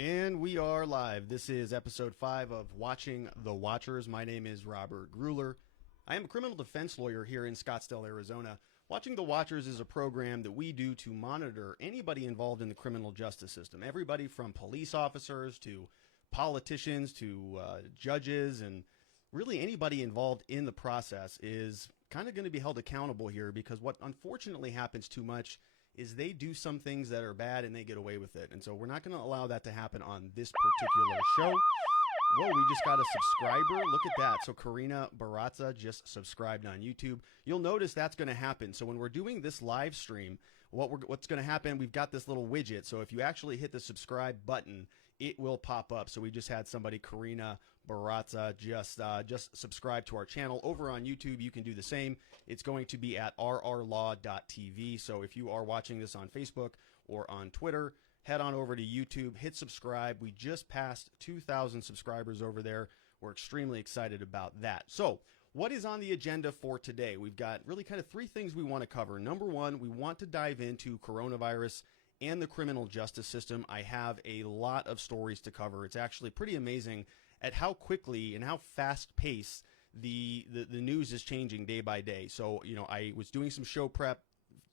And we are live. This is episode 5 of Watching the Watchers. My name is Robert Gruler. I am a criminal defense lawyer here in Scottsdale, Arizona. Watching the Watchers is a program that we do to monitor anybody involved in the criminal justice system. Everybody from police officers to politicians to judges, and really anybody involved in the process is kind of going to be held accountable here, because what unfortunately happens too much is they do some things that are bad and they get away with it. And so we're not going to allow that to happen on this particular show. Whoa, we just got a subscriber. Look at that. So Karina Baratza just subscribed on YouTube. You'll notice that's going to happen. So when we're doing this live stream, what's going to happen, we've got this little widget. So if you actually hit the subscribe button, it will pop up. So we just had somebody, Karina Baratza, just subscribe to our channel. Over on YouTube, you can do the same. It's going to be at rrlaw.tv. So if you are watching this on Facebook or on Twitter, head on over to YouTube, hit subscribe. We just passed 2,000 subscribers over there. We're extremely excited about that. So what is on the agenda for today? We've got really kind of 3 things we want to cover. Number 1, we want to dive into coronavirus and the criminal justice system. I have a lot of stories to cover. It's actually pretty amazing at how quickly and how fast-paced the news is changing day by day. So, I was doing some show prep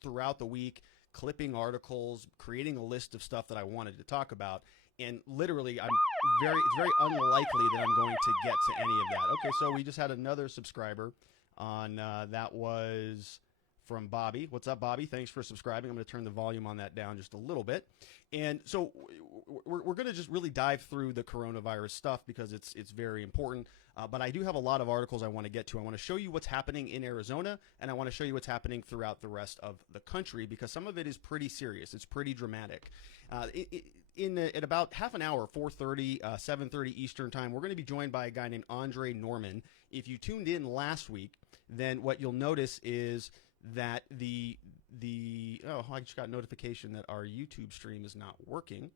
throughout the week, clipping articles, creating a list of stuff that I wanted to talk about, and literally it's very unlikely that I'm going to get to any of that. Okay, so we just had another subscriber on, that was from Bobby. What's up, Bobby? Thanks for subscribing. I'm going to turn the volume on that down just a little bit. And so we're going to just really dive through the coronavirus stuff because it's very important. But I do have a lot of articles I want to get to. I want to show you what's happening in Arizona, and I want to show you what's happening throughout the rest of the country, because some of it is pretty serious. It's pretty dramatic. At about half an hour, 4:30, 7:30 Eastern time, we're going to be joined by a guy named Andre Norman. If you tuned in last week, then what you'll notice is that I just got notification that our YouTube stream is not working.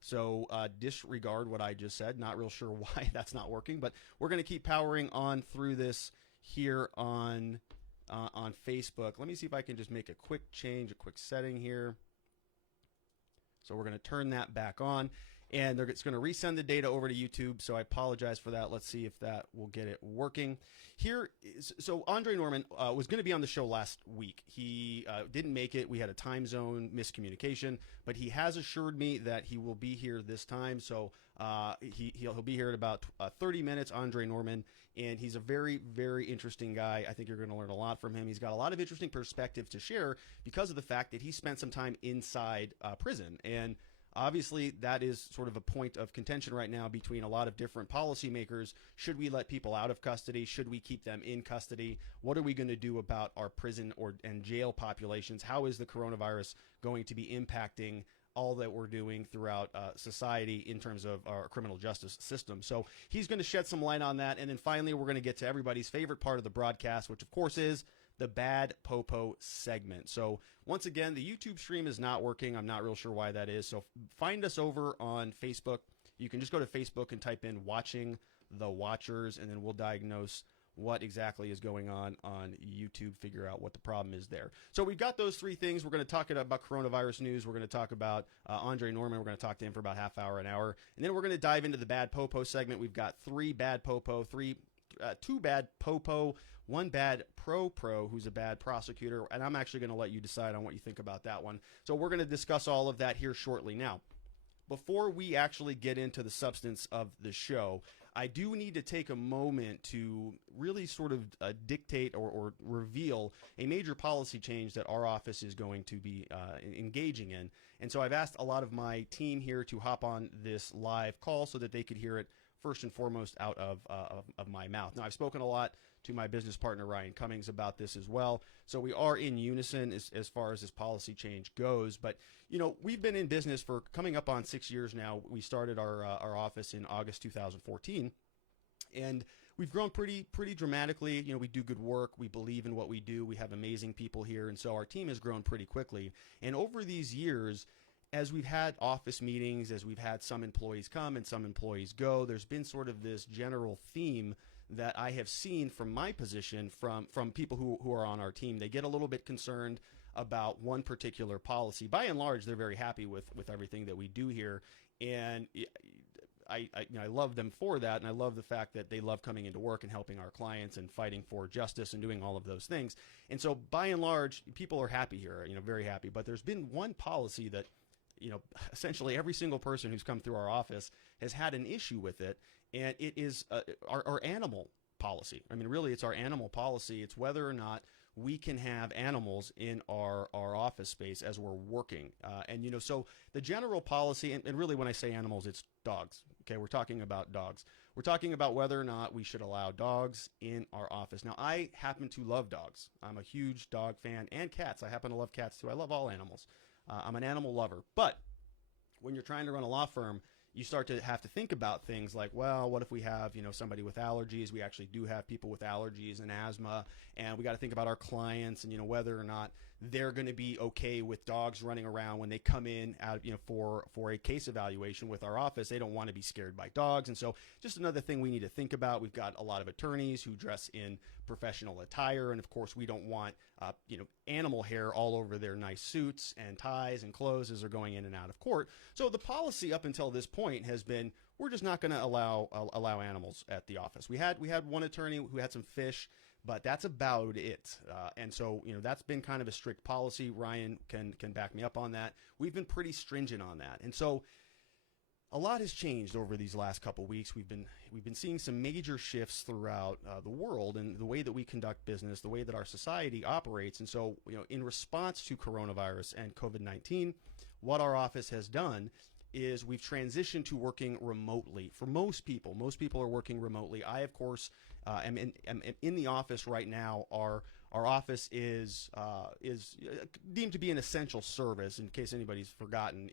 So disregard what I just said. Not real sure why that's not working, but we're going to keep powering on through this here on Facebook. Let me see if I can just make a quick change, a quick setting here. So we're going to turn that back on, and it's going to resend the data over to YouTube. So I apologize for that. Let's see if that will get it working. So Andre Norman was going to be on the show last week. He didn't make it. We had a time zone miscommunication, but he has assured me that he will be here this time. So he'll be here in about 30 minutes, Andre Norman, and he's a very, very interesting guy. I think you're going to learn a lot from him. He's got a lot of interesting perspective to share because of the fact that he spent some time inside prison. And obviously, that is sort of a point of contention right now between a lot of different policymakers. Should we let people out of custody? Should we keep them in custody? What are we going to do about our prison and jail populations? How is the coronavirus going to be impacting all that we're doing throughout society in terms of our criminal justice system? So he's going to shed some light on that. And then finally, we're going to get to everybody's favorite part of the broadcast, which of course is the Bad Popo segment. So once again, the YouTube stream is not working. I'm not real sure why that is. So find us over on Facebook. You can just go to Facebook and type in Watching the Watchers, and then we'll diagnose what exactly is going on YouTube, figure out what the problem is there. So we've got those 3 things. We're going to talk about coronavirus news. We're going to talk about Andre Norman. We're going to talk to him for about half hour, an hour. And then we're going to dive into the Bad Popo segment. We've got 3 Bad Popo, 2 Bad Popo, 1 Bad Pro, who's a bad prosecutor. And I'm actually going to let you decide on what you think about that one. So we're going to discuss all of that here shortly. Now, before we actually get into the substance of the show, I do need to take a moment to really sort of dictate or reveal a major policy change that our office is going to be engaging in. And so I've asked a lot of my team here to hop on this live call so that they could hear it first and foremost out of my mouth. Now, I've spoken a lot to my business partner, Ryan Cummings, about this as well. So we are in unison as far as this policy change goes. But, we've been in business for coming up on 6 years now. We started our office in August 2014. And we've grown pretty dramatically. We do good work. We believe in what we do. We have amazing people here. And so our team has grown pretty quickly. And over these years, as we've had office meetings, as we've had some employees come and some employees go, there's been sort of this general theme that I have seen from my position from people who are on our team. They get a little bit concerned about one particular policy. By and large, they're very happy with everything that we do here. And I love them for that, and I love the fact that they love coming into work and helping our clients and fighting for justice and doing all of those things. And so by and large, people are happy here, very happy. But there's been one policy that, essentially every single person who's come through our office has had an issue with it, and it is our animal policy. I mean, really, it's our animal policy. It's whether or not we can have animals in our office space as we're working. So the general policy, and really when I say animals, it's dogs. Okay, we're talking about dogs. We're talking about whether or not we should allow dogs in our office. Now, I happen to love dogs. I'm a huge dog fan, and cats. I happen to love cats too. I love all animals. I'm an animal lover. But when you're trying to run a law firm, you start to have to think about things like, well, what if we have, somebody with allergies? We actually do have people with allergies and asthma, and we got to think about our clients and, whether or not they're going to be okay with dogs running around when they come in out, for a case evaluation with our office. They don't want to be scared by dogs. And so just another thing we need to think about. We've got a lot of attorneys who dress in professional attire. And of course, we don't want, animal hair all over their nice suits and ties and clothes as they're going in and out of court. So the policy up until this point has been, we're just not going to allow animals at the office. We had one attorney who had some fish, but that's about it. And so, that's been kind of a strict policy. Ryan can back me up on that. We've been pretty stringent on that. And so a lot has changed over these last couple of weeks. We've been seeing some major shifts throughout the world and the way that we conduct business, the way that our society operates. And so, in response to coronavirus and COVID-19, what our office has done is we've transitioned to working remotely. For most people are working remotely. I, of course, am in the office right now. Our office is deemed to be an essential service. In case anybody's forgotten,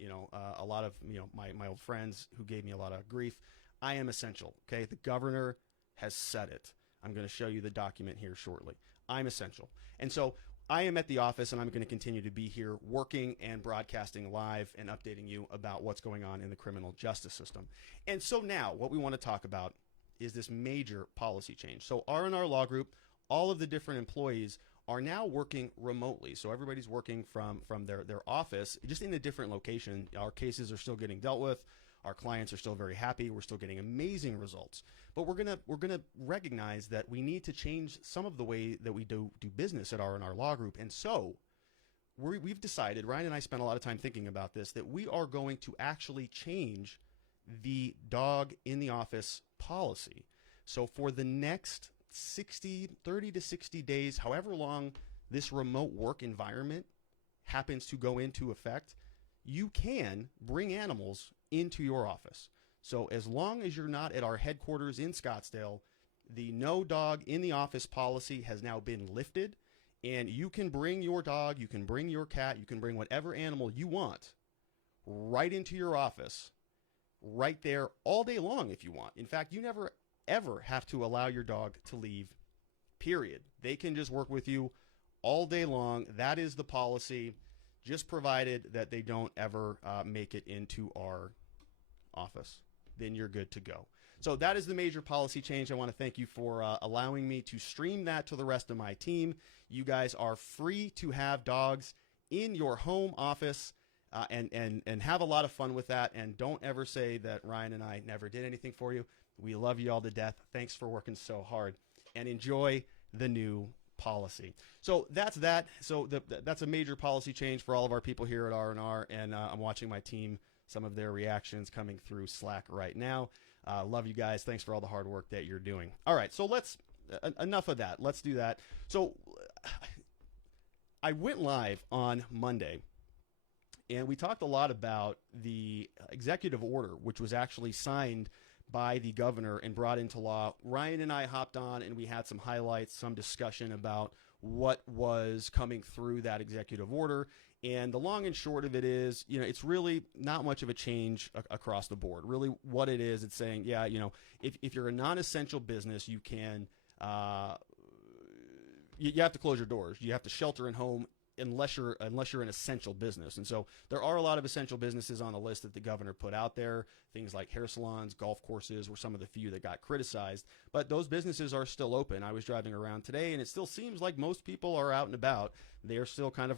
a lot of my old friends who gave me a lot of grief. I am essential. Okay, the governor has said it. I'm going to show you the document here shortly. I'm essential, and so I am at the office, and I'm going to continue to be here working and broadcasting live and updating you about what's going on in the criminal justice system. And so now what we want to talk about is this major policy change. So R&R Law Group, all of the different employees are now working remotely. So everybody's working from their office, just in a different location. Our cases are still getting dealt with. Our clients are still very happy. We're still getting amazing results. But we're gonna recognize that we need to change some of the way that we do business at R&R Law Group. And so we've decided, Ryan and I spent a lot of time thinking about this, that we are going to actually change the dog in the office policy. So for the next 30 to 60 days, however long this remote work environment happens to go into effect, you can bring animals into your office. So as long as you're not at our headquarters in Scottsdale, the no dog in the office policy has now been lifted, and you can bring your dog, you can bring your cat, you can bring whatever animal you want right into your office, right there all day long if you want. In fact, you never ever have to allow your dog to leave, period. They can just work with you all day long. That is the policy, just provided that they don't ever make it into our office. Then you're good to go. So that is the major policy change. I want to thank you for allowing me to stream that to the rest of my team. You guys are free to have dogs in your home office and have a lot of fun with that. And don't ever say that Ryan and I never did anything for you. We love you all to death. Thanks for working so hard, and enjoy the new policy. So that's that. So that's a major policy change for all of our people here at R&R, and I'm watching my team, some of their reactions coming through Slack right now. Love you guys. Thanks for all the hard work that you're doing. All right, so enough of that. Let's do that. So I went live on Monday, and we talked a lot about the executive order, which was actually signed by the governor and brought into law. Ryan and I hopped on, and we had some highlights, some discussion about what was coming through that executive order. And the long and short of it is, it's really not much of a change across the board. Really what it is, it's saying, yeah, if you're a non-essential business, you can, you have to close your doors. You have to shelter in home unless you're an essential business. And so there are a lot of essential businesses on the list that the governor put out there. Things like hair salons, golf courses were some of the few that got criticized, but those businesses are still open. I was driving around today and it still seems like most people are out and about. They're still kind of,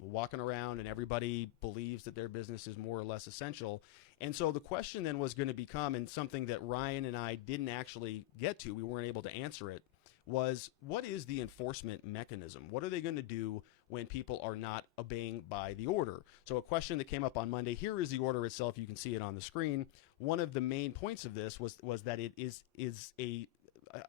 walking around, and everybody believes that their business is more or less essential. And so the question then was going to become, and something that Ryan and I didn't actually get to, we weren't able to answer it, was what is the enforcement mechanism? What are they going to do when people are not obeying by the order? So a question that came up on Monday, here is the order itself. You can see it on the screen. One of the main points of this was that it is a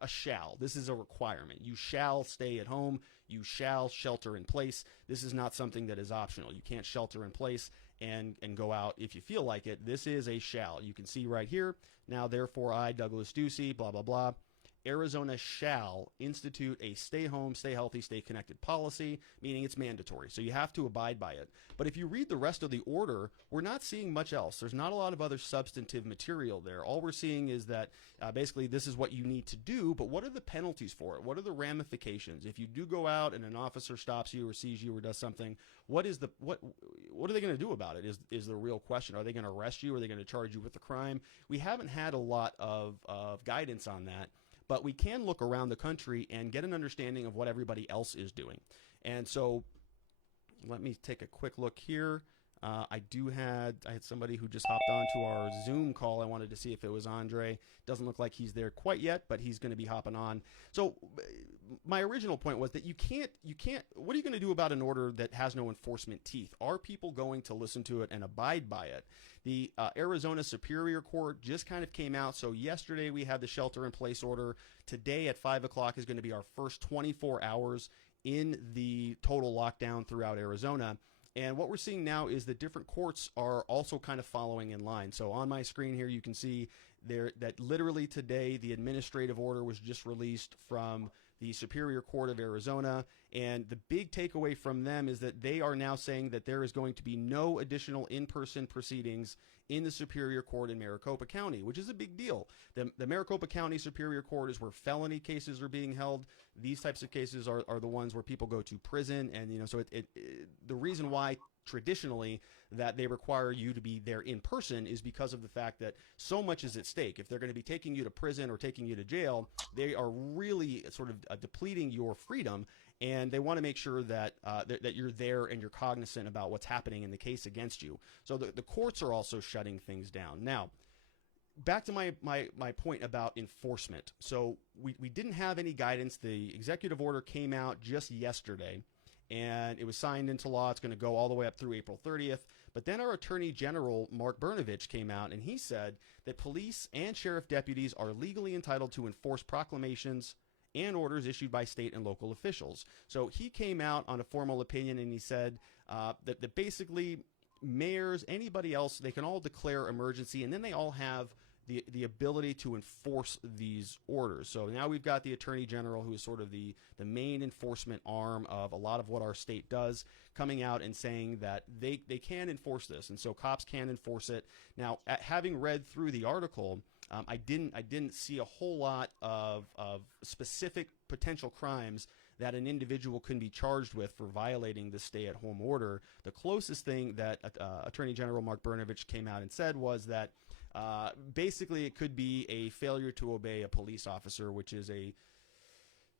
shall. This is a requirement. You shall stay at home. You shall shelter in place. This is not something that is optional. You can't shelter in place and go out if you feel like it. This is a shall. You can see right here. Now, therefore, I, Douglas Ducey, blah, blah, blah. Arizona shall institute a stay home, stay healthy, stay connected policy, meaning it's mandatory. So you have to abide by it. But if you read the rest of the order, we're not seeing much else. There's not a lot of other substantive material there. All we're seeing is that basically this is what you need to do, but what are the penalties for it? What are the ramifications? If you do go out and an officer stops you or sees you or does something, what are they going to do about it is the real question. Are they going to arrest you? Are they going to charge you with the crime? We haven't had a lot of guidance on that. But we can look around the country and get an understanding of what everybody else is doing. And so let me take a quick look here. I had somebody who just hopped on to our Zoom call. I wanted to see if it was Andre. Doesn't look like he's there quite yet, but he's going to be hopping on. So my original point was that you can't, what are you going to do about an order that has no enforcement teeth? Are people going to listen to it and abide by it? The Arizona Superior Court just kind of came out. So yesterday we had the shelter in place order. Today at 5 o'clock is going to be our first 24 hours in the total lockdown throughout Arizona. And what we're seeing now is that different courts are also kind of following in line. So on my screen here, you can see there that literally today the administrative order was just released from the Superior Court of Arizona. And the big takeaway from them is that they are now saying that there is going to be no additional in-person proceedings in the Superior Court in Maricopa County, which is a big deal. The Maricopa County Superior Court is where felony cases are being held. These types of cases are the ones where people go to prison. And, so the reason why traditionally that they require you to be there in person is because of the fact that so much is at stake. If they're going to be taking you to prison or taking you to jail, they are really sort of depleting your freedom, and they want to make sure that that you're there and you're cognizant about what's happening in the case against you. So the courts are also shutting things down. Now, back to my point about enforcement. So we didn't have any guidance. The executive order came out just yesterday, and it was signed into law. It's going to go all the way up through April 30th. But then our Attorney General, Mark Brnovich, came out, and he said that police and sheriff deputies are legally entitled to enforce proclamations and orders issued by state and local officials. So he came out on a formal opinion, and he said that basically mayors, anybody else, they can all declare emergency, and then they all have the ability to enforce these orders. So now we've got the Attorney General, who is sort of the main enforcement arm of a lot of what our state does, coming out and saying that they can enforce this, and so cops can enforce it. Now, having read through the article, I didn't see a whole lot of specific potential crimes that an individual can be charged with for violating the stay-at-home order. The closest thing that Attorney General Mark Brnovich came out and said was that basically it could be a failure to obey a police officer, which is a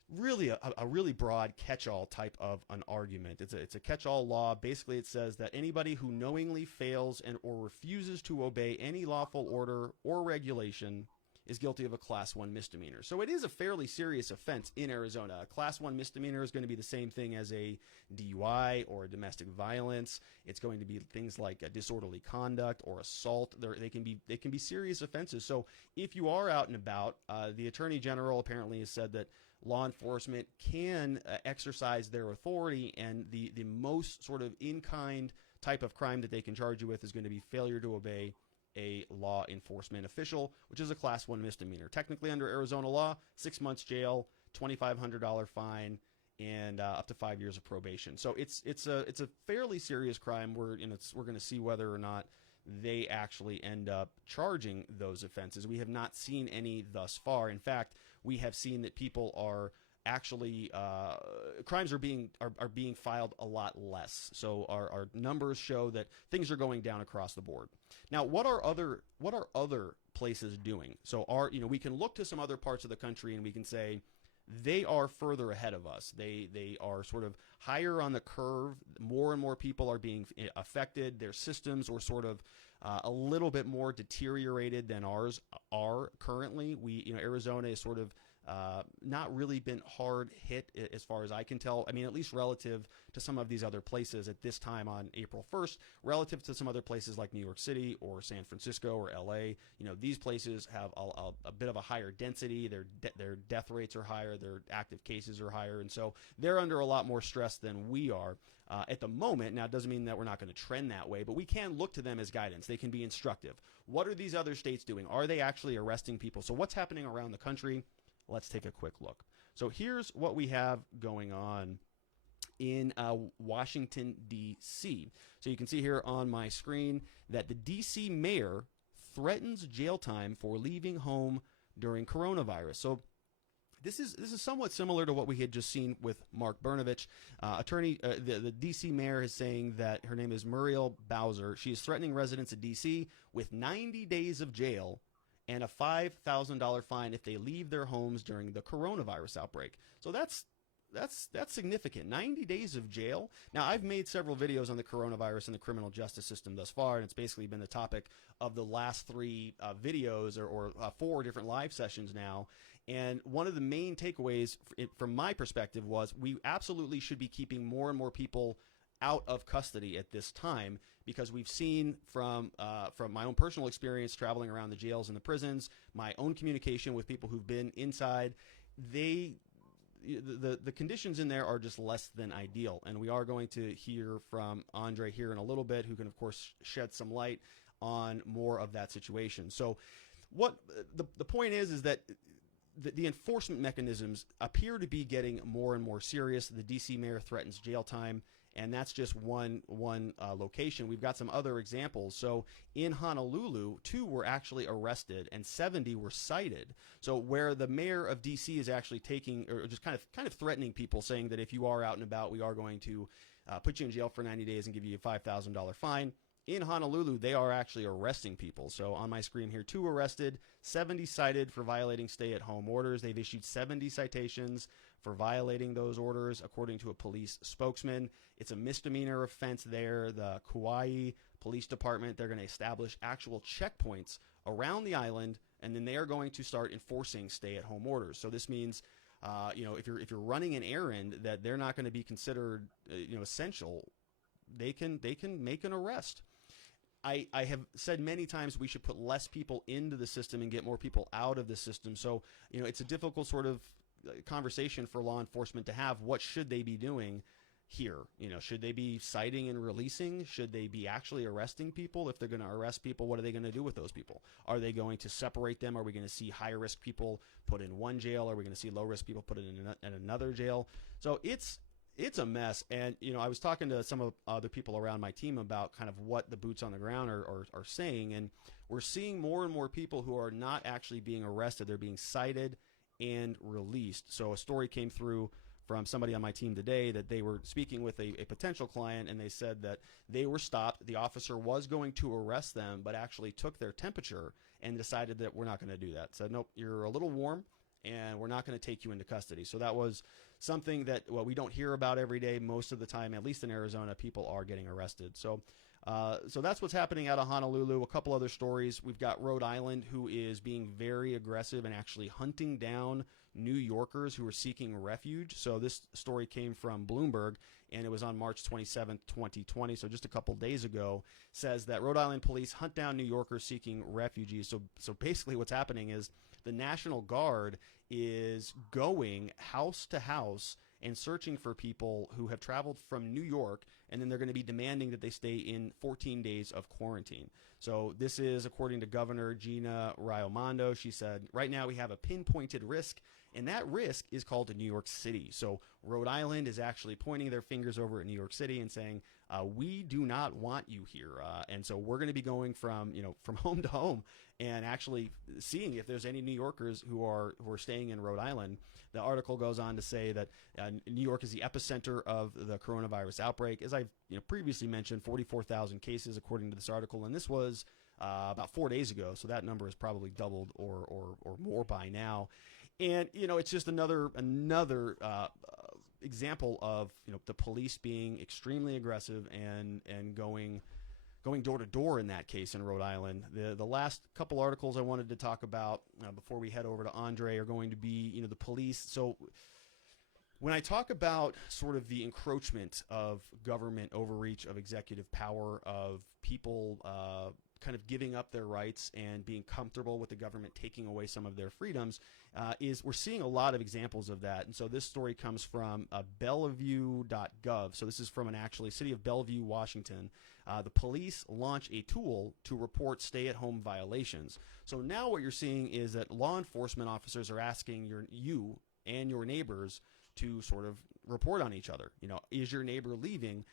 really broad catch-all type of an argument. It's a catch-all law. Basically, it says that anybody who knowingly fails or refuses to obey any lawful order or regulation is guilty of a Class 1 misdemeanor. So it is a fairly serious offense in Arizona. A Class 1 misdemeanor is going to be the same thing as a DUI or a domestic violence. It's going to be things like a disorderly conduct or assault. They can be serious offenses. So if you are out and about, the Attorney General apparently has said that law enforcement can exercise their authority, and the most sort of in-kind type of crime that they can charge you with is going to be failure to obey a law enforcement official, which is a Class 1 misdemeanor. Technically, under Arizona law, 6 months jail, $2,500 fine, and up to 5 years of probation. So it's a fairly serious crime. We're going to see whether or not they actually end up charging those offenses. We have not seen any thus far. In fact, we have seen that people are actually crimes are being filed a lot less. So our numbers show that things are going down across the board. Now, what are other places doing? So we can look to some other parts of the country and we can say they are further ahead of us. They are sort of higher on the curve. More and more people are being affected. Their systems are sort of a little bit more deteriorated than ours are currently. Arizona is sort of not really been hard hit as far as I can tell. I mean, at least relative to some of these other places at this time on April 1st, relative to some other places like New York City or San Francisco or LA. These places have a bit of a higher density. Their death rates are higher. Their active cases are higher. And so they're under a lot more stress than we are at the moment. Now, it doesn't mean that we're not going to trend that way, but we can look to them as guidance. They can be instructive. What are these other states doing? Are they actually arresting people? So what's happening around the country? Let's take a quick look. So here's what we have going on in Washington, D.C. So you can see here on my screen that the D.C. mayor threatens jail time for leaving home during coronavirus. So this is somewhat similar to what we had just seen with Mark Brnovich. The D.C. mayor is saying that her name is Muriel Bowser. She is threatening residents of D.C. with 90 days of jail and a $5,000 fine if they leave their homes during the coronavirus outbreak. So that's significant. 90 days of jail. Now, I've made several videos on the coronavirus and the criminal justice system thus far, and it's basically been the topic of the last three videos or 4 different live sessions now. And one of the main takeaways from my perspective was we absolutely should be keeping more and more people out of custody at this time, because we've seen from my own personal experience traveling around the jails and the prisons, my own communication with people who've been inside, the conditions in there are just less than ideal. And we are going to hear from Andre here in a little bit, who can of course shed some light on more of that situation. So what the point is that the enforcement mechanisms appear to be getting more and more serious. The DC mayor threatens jail time, and that's just one location. We've got some other examples. So in Honolulu, 2 were actually arrested and 70 were cited. So where the mayor of DC is actually taking, or just kind of threatening people, saying that if you are out and about, we are going to put you in jail for 90 days and give you a $5,000 fine. In Honolulu, they are actually arresting people. So on my screen here, 2 arrested, 70 cited for violating stay-at-home orders. They've issued 70 citations for violating those orders, according to a police spokesman. It's a misdemeanor offense there. The Kauai Police Department, they're going to establish actual checkpoints around the island, and then they are going to start enforcing stay-at-home orders. So this means if you're running an errand that they're not going to be considered essential, they can make an arrest. I have said many times we should put less people into the system and get more people out of the system. So, it's a difficult sort of conversation for law enforcement to have. What should they be doing here? Should they be citing and releasing? Should they be actually arresting people? If they're going to arrest people, what are they going to do with those people? Are they going to separate them? Are we going to see high-risk people put in one jail? Are we going to see low-risk people put in another jail? So it's a mess. And, I was talking to some of other people around my team about kind of what the boots on the ground are saying. And we're seeing more and more people who are not actually being arrested. They're being cited and released. So a story came through from somebody on my team today that they were speaking with a potential client, and they said that they were stopped. The officer was going to arrest them, but actually took their temperature and decided that we're not going to do that. Said, nope, you're a little warm, and we're not going to take you into custody. So that was something that we don't hear about every day. Most of the time, at least in Arizona, people are getting arrested. So that's what's happening out of Honolulu. A couple other stories. We've got Rhode Island, who is being very aggressive and actually hunting down New Yorkers who are seeking refuge. So this story came from Bloomberg, and it was on March 27th, 2020, so just a couple days ago. Says that Rhode Island police hunt down New Yorkers seeking refugees. So basically what's happening is the National Guard is going house to house and searching for people who have traveled from New York, and then they're going to be demanding that they stay in 14 days of quarantine. So this is according to Governor Gina Raimondo. She said, right now we have a pinpointed risk, And that risk is called New York City. So Rhode Island is actually pointing their fingers over at New York City and saying, we do not want you here. And so we're going to be going from home to home and actually seeing if there's any New Yorkers who are staying in Rhode Island. The article goes on to say that New York is the epicenter of the coronavirus outbreak. As I've previously mentioned, 44,000 cases according to this article, and this was about 4 days ago. So that number has probably doubled or more by now. And it's just another example of the police being extremely aggressive and going door to door in that case in Rhode Island. The last couple articles I wanted to talk about before we head over to Andre are going to be the police. So when I talk about sort of the encroachment of government overreach, of executive power, of people kind of giving up their rights and being comfortable with the government taking away some of their freedoms, we're seeing a lot of examples of that. And so this story comes from Bellevue.gov. So this is from city of Bellevue, Washington. The police launch a tool to report stay-at-home violations. So now what you're seeing is that law enforcement officers are asking you and your neighbors to sort of report on each other. Is your neighbor leaving?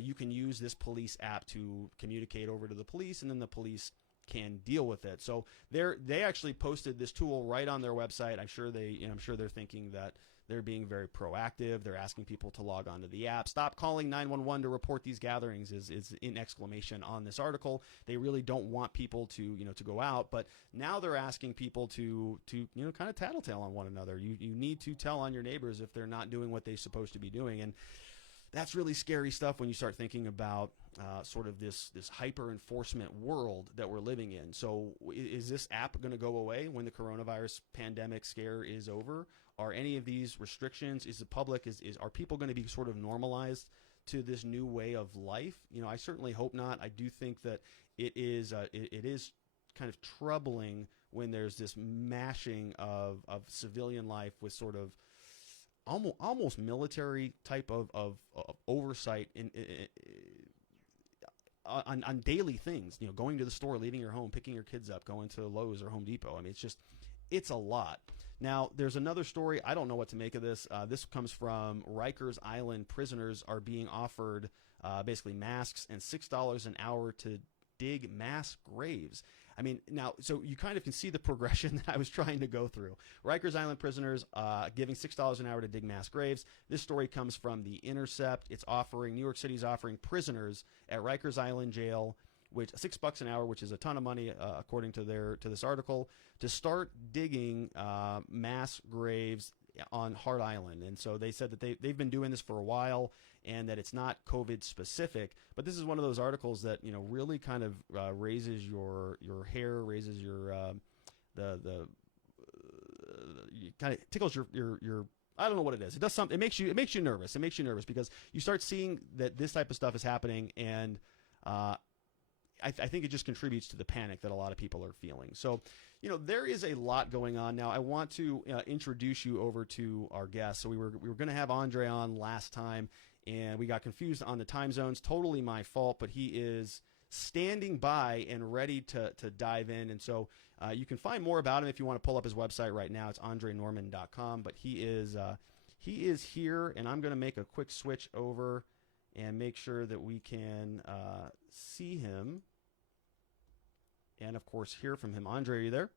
You can use this police app to communicate over to the police, and then the police can deal with it. So they actually posted this tool right on their website. I'm sure they're thinking that they're being very proactive. They're asking people to log on to the app. Stop calling 911 to report these gatherings is in exclamation on this article. They really don't want people to go out, but now they're asking people to kind of tattletale on one another. You need to tell on your neighbors if they're not doing what they're supposed to be doing. And that's really scary stuff when you start thinking about sort of this hyper enforcement world that we're living in. So is this app going to go away when the coronavirus pandemic scare is over? Are any of these restrictions, are people going to be sort of normalized to this new way of life? I certainly hope not. I do think that it is kind of troubling when there's this mashing of civilian life with sort of almost military type of oversight on daily things, going to the store, leaving your home, picking your kids up, going to Lowe's or Home Depot. I mean, it's a lot. Now, there's another story. I don't know what to make of this. This comes from Rikers Island. Prisoners are being offered basically masks and $6 an hour to dig mass graves. I mean, now, so you kind of can see the progression that I was trying to go through. Rikers Island prisoners giving $6 an hour to dig mass graves. This story comes from The Intercept. New York City's offering prisoners at Rikers Island Jail, which $6 an hour, which is a ton of money, according to this article, to start digging mass graves on Hart Island. And so they said that they've been doing this for a while and that it's not COVID specific, but this is one of those articles that really kind of raises your hair, raises your kind of tickles your I don't know what it is. It does something. It makes you nervous. It makes you nervous because you start seeing that this type of stuff is happening, and I think it just contributes to the panic that a lot of people are feeling. So, there is a lot going on now. I want to introduce you over to our guest. So we were going to have Andre on last time, and we got confused on the time zones. Totally my fault, but he is standing by and ready to dive in. And so you can find more about him if you want to pull up his website right now. It's andrenorman.com. But he is here, and I'm going to make a quick switch over and make sure that we can see him and, of course, hear from him. Andre, are you there?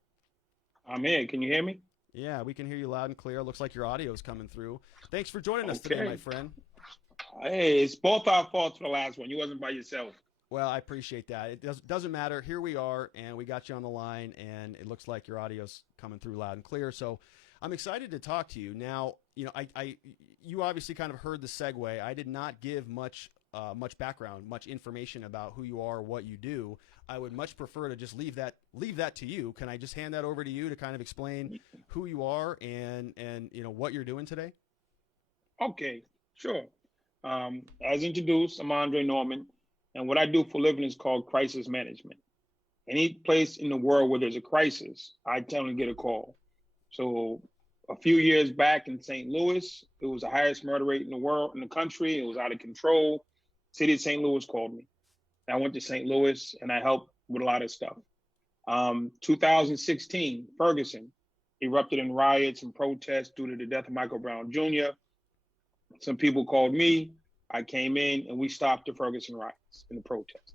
I'm here. Can you hear me? Yeah, we can hear you loud and clear. Looks like your audio is coming through. Thanks for joining us today, my friend. Hey, it's both our faults for the last one. You wasn't by yourself. Well, I appreciate that. It doesn't matter. Here we are, and we got you on the line, and it looks like your audio's coming through loud and clear. So I'm excited to talk to you. Now, you obviously kind of heard the segue. I did not give much background, much information about who you are, what you do. I would much prefer to just leave that to you. Can I just hand that over to you to kind of explain who you are and what you're doing today? Okay, sure. As introduced, I'm Andre Norman, and what I do for a living is called crisis management. Any place in the world where there's a crisis, I tell them to get a call. So a few years back in St. Louis, it was the highest murder rate in the country. It was out of control. City of St. Louis called me. I went to St. Louis and I helped with a lot of stuff. 2016, Ferguson, erupted in riots and protests due to the death of Michael Brown Jr. Some people called me. I came in and we stopped the Ferguson riots and the protest.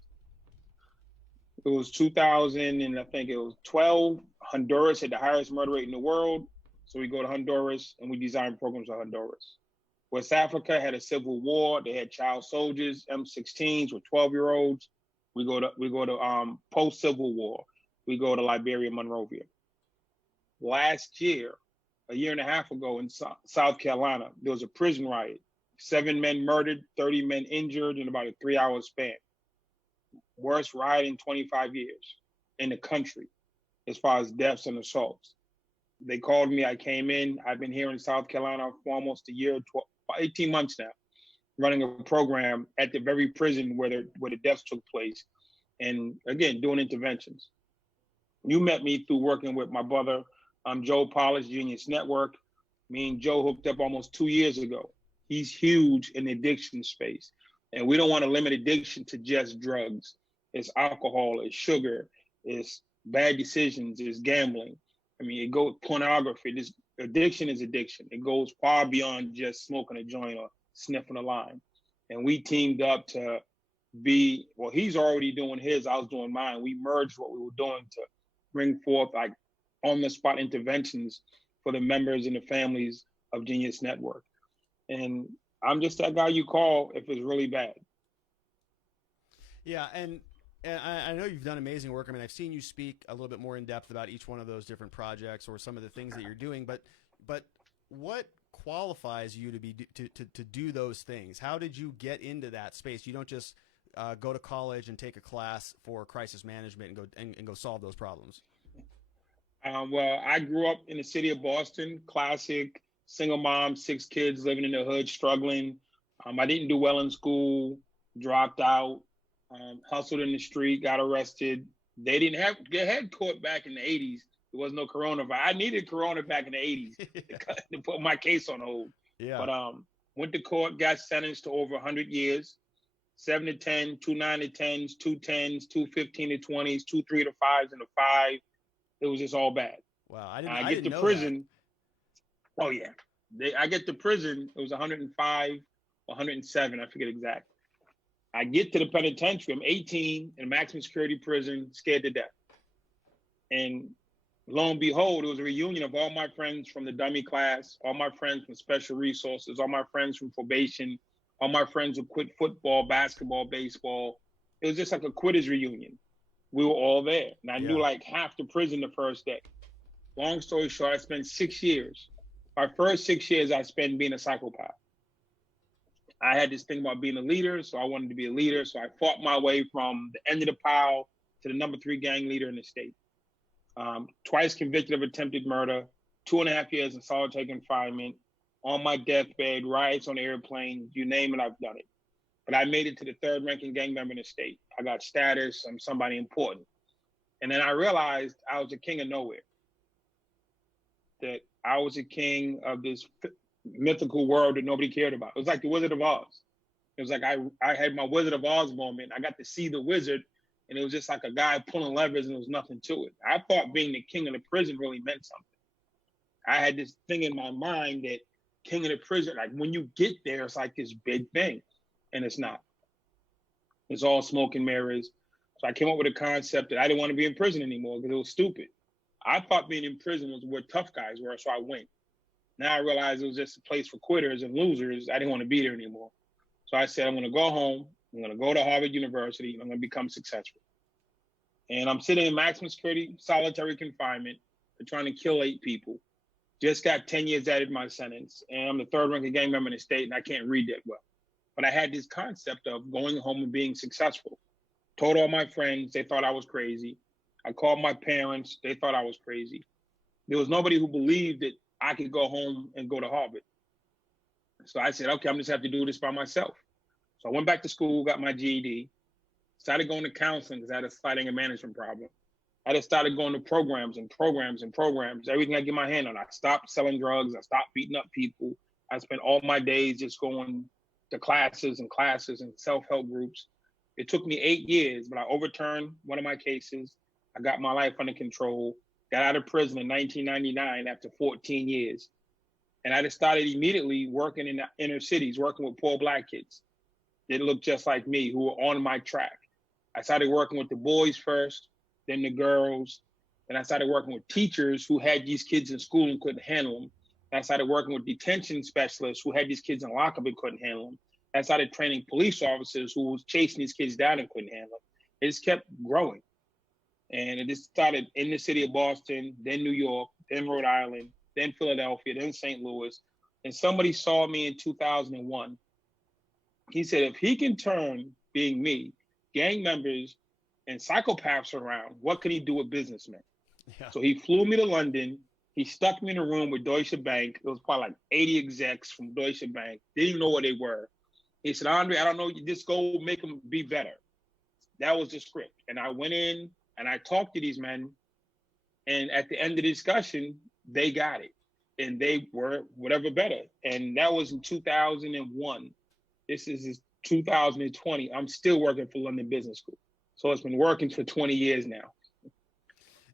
It was 2000 and I think it was 12. Honduras had the highest murder rate in the world. So we go to Honduras and we design programs in Honduras. West Africa had a civil war. They had child soldiers, M16s with 12-year-olds. We go to post-Civil War. We go to Liberia, Monrovia. Last year, a year and a half ago in South Carolina, there was a prison riot. 7 men murdered, 30 men injured in about a 3-hour span. Worst riot in 25 years in the country as far as deaths and assaults. They called me, I came in. I've been here in South Carolina for almost a year, 18 months now, running a program at the very prison where the deaths took place. And again, doing interventions. You met me through working with my brother, Joe Polish, Genius Network. Me and Joe hooked up almost 2 years ago. He's huge in the addiction space. And we don't want to limit addiction to just drugs. It's alcohol, it's sugar, it's bad decisions, it's gambling. I mean, it goes pornography. This addiction is addiction. It goes far beyond just smoking a joint or sniffing a line. And we teamed up to he's already doing his, I was doing mine. We merged what we were doing to bring forth like on-the-spot interventions for the members and the families of Genius Network. And I'm just that guy you call if it's really bad. Yeah, and I know you've done amazing work. I mean, I've seen you speak a little bit more in depth about each one of those different projects or some of the things that you're doing. But what qualifies you to do those things? How did you get into that space? You don't just go to college and take a class for crisis management and go solve those problems. Well, I grew up in the city of Boston, classic single mom, 6 kids living in the hood, struggling. I didn't do well in school, dropped out. Hustled in the street, got arrested. They had court back in the 80s. There was no coronavirus. I needed corona back in the 80s to put my case on hold. Yeah. But went to court, got sentenced to over 100 years, 7 to 10, 2 9 to 10s, 2 10s, 2 15 to 20s, 2 3 to 5s, and a 5. It was just all bad. Wow, I get to prison. That. Oh yeah, I get to prison. It was 105, 107. I forget exactly. I get to the penitentiary. I'm 18 in a maximum security prison, scared to death. And lo and behold, it was a reunion of all my friends from the dummy class, all my friends from special resources, all my friends from probation, all my friends who quit football, basketball, baseball. It was just like a quitters reunion. We were all there. And I knew like half the prison the first day. Long story short, I spent 6 years. My first 6 years I spent being a psychopath. I had this thing about being a leader, so I wanted to be a leader. So I fought my way from the end of the pile to the number 3 gang leader in the state. Twice convicted of attempted murder, 2.5 years in solitary confinement, on my deathbed, riots on the airplane, you name it, I've done it. But I made it to the 3rd ranking gang member in the state. I got status, I'm somebody important. And then I realized I was a king of nowhere. That I was a king of this mythical world that nobody cared about. It was like the Wizard of Oz. It was like I had my Wizard of Oz moment. I got to see the wizard, and it was just like a guy pulling levers, and there was nothing to it. I thought being the king of the prison really meant something. I had this thing in my mind that king of the prison, like when you get there, it's like this big thing, and it's not. It's all smoke and mirrors. So I came up with a concept that I didn't want to be in prison anymore because it was stupid. I thought being in prison was where tough guys were, so I went. Now I realized it was just a place for quitters and losers. I didn't want to be there anymore. So I said, I'm going to go home. I'm going to go to Harvard University. And I'm going to become successful. And I'm sitting in maximum security, solitary confinement. They're trying to kill 8 people. Just got 10 years added to my sentence. And I'm the 3rd ranking gang member in the state, and I can't read that well. But I had this concept of going home and being successful. Told all my friends, they thought I was crazy. I called my parents, they thought I was crazy. There was nobody who believed that I could go home and go to Harvard. So I said, okay, I'm just have to do this by myself. So I went back to school, got my GED, started going to counseling because I had a slight anger management problem. I just started going to programs and programs and programs, everything I get my hand on. I stopped selling drugs. I stopped beating up people. I spent all my days just going to classes and self-help groups. It took me 8 years, but I overturned one of my cases. I got my life under control. got out of prison in 1999 after 14 years. And I just started immediately working in the inner cities, working with poor Black kids that looked just like me, who were on my track. I started working with the boys first, then the girls. And I started working with teachers who had these kids in school and couldn't handle them. And I started working with detention specialists who had these kids in lockup and couldn't handle them. And I started training police officers who was chasing these kids down and couldn't handle them. It just kept growing. And it just started in the city of Boston, then New York, then Rhode Island, then Philadelphia, then St. Louis. And somebody saw me in 2001. He said, if he can turn, being me, gang members and psychopaths around, what can he do with businessmen? Yeah. So he flew me to London. He stuck me in a room with Deutsche Bank. It was probably like 80 execs from Deutsche Bank. Didn't even know what they were. He said, Andre, I don't know, you just go make them be better. That was the script. And I went in and I talked to these men. And at the end of the discussion, they got it. And they were whatever better. And that was in 2001. This is 2020. I'm still working for London Business School. So it's been working for 20 years now.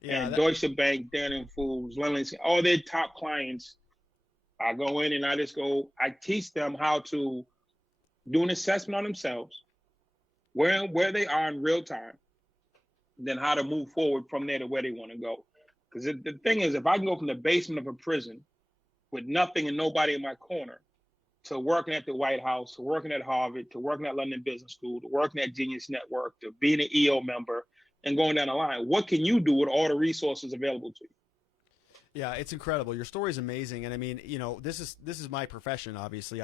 Yeah, and Deutsche Bank, Darren & Fools, London, all their top clients, I go in and I teach them how to do an assessment on themselves, where they are in real time, then how to move forward from there to where they want to go. Because the thing is, if I can go from the basement of a prison with nothing and nobody in my corner to working at the White House, to working at Harvard, to working at London Business School, to working at Genius Network, to being an EO member, and going down the line, what can you do with all the resources available to you? Yeah, it's incredible. Your story is amazing, and I mean, this is my profession. Obviously,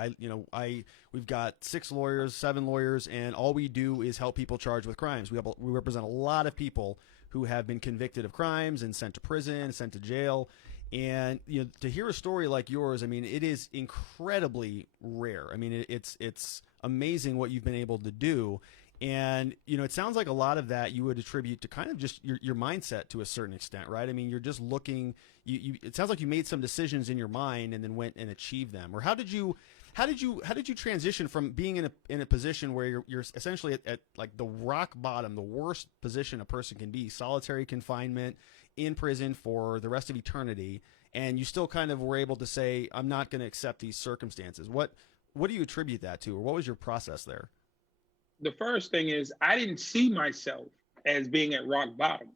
we've got 6 lawyers, 7 lawyers, and all we do is help people charged with crimes. We represent a lot of people who have been convicted of crimes and sent to prison, sent to jail, and to hear a story like yours, I mean, it is incredibly rare. I mean, it's amazing what you've been able to do. And, it sounds like a lot of that you would attribute to kind of just your mindset to a certain extent, right? I mean, you're just looking, it sounds like you made some decisions in your mind and then went and achieved them. Or how did you transition from being in a position where you're essentially at like the rock bottom, the worst position a person can be, solitary confinement in prison for the rest of eternity, and you still kind of were able to say, I'm not going to accept these circumstances. What do you attribute that to, or what was your process there? The first thing is I didn't see myself as being at rock bottom.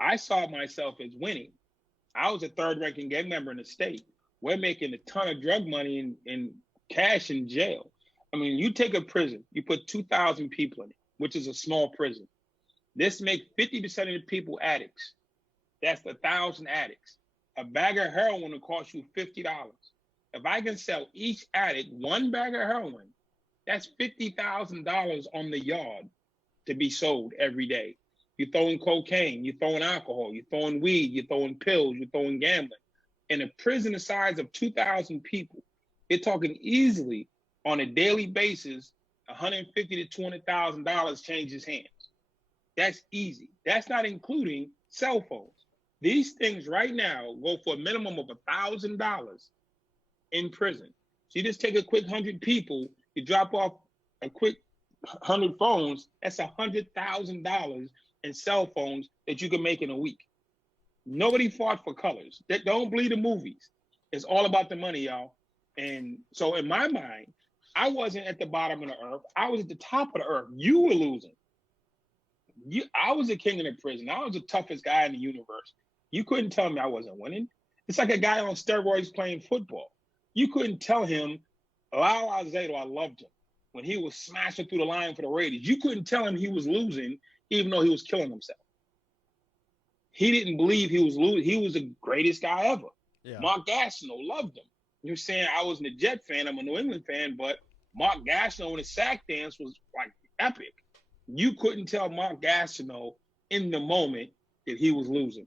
I saw myself as winning. I was a third-ranking gang member in the state. We're making a ton of drug money in cash in jail. I mean, you take a prison, you put 2,000 people in it, which is a small prison. This makes 50% of the people addicts. That's 1,000 addicts. A bag of heroin will cost you $50. If I can sell each addict 1 bag of heroin, that's $50,000 on the yard to be sold every day. You're throwing cocaine, you're throwing alcohol, you're throwing weed, you're throwing pills, you're throwing gambling. In a prison the size of 2,000 people, you're talking easily on a daily basis, $150,000 to $200,000 changes hands. That's easy. That's not including cell phones. These things right now go for a minimum of $1,000 in prison. So you just take a quick 100 people, you drop off a quick 100 phones, that's $100,000 in cell phones that you can make in a week. Nobody fought for colors. Don't believe the movies. It's all about the money, y'all. And so in my mind, I wasn't at the bottom of the earth. I was at the top of the earth. You were losing. I was the king of the prison. I was the toughest guy in the universe. You couldn't tell me I wasn't winning. It's like a guy on steroids playing football. You couldn't tell him, Lyle Alzado, I loved him, when he was smashing through the line for the Raiders. You couldn't tell him he was losing, even though he was killing himself. He didn't believe he was losing. He was the greatest guy ever. Yeah. Mark Gastineau loved him. You're saying I wasn't a Jet fan, I'm a New England fan, but Mark Gastineau in his sack dance was like epic. You couldn't tell Mark Gastineau in the moment that he was losing.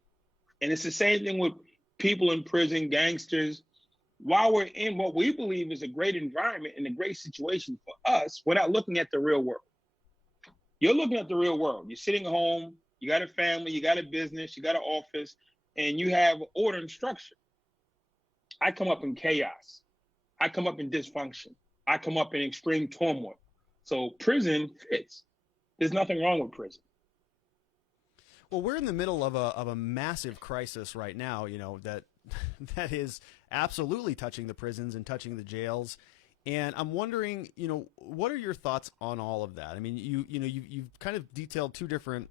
And it's the same thing with people in prison, gangsters. While we're in what we believe is a great environment and a great situation for us, we're not looking at the real world. You're looking at the real world. You're sitting home, you got a family, you got a business, you got an office, and you have order and structure. I come up in chaos. I come up in dysfunction. I come up in extreme turmoil. So prison fits. There's nothing wrong with prison. Well, we're in the middle of a massive crisis right now, that that is absolutely touching the prisons and touching the jails. And I'm wondering, what are your thoughts on all of that? I mean, you've kind of detailed two different,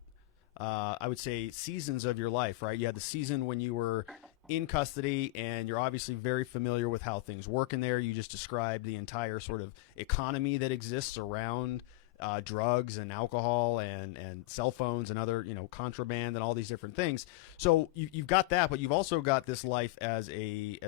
I would say, seasons of your life, right? You had the season when you were in custody, and you're obviously very familiar with how things work in there. You just described the entire sort of economy that exists around drugs and alcohol and cell phones and other, contraband and all these different things. So you've got that, but you've also got this life as a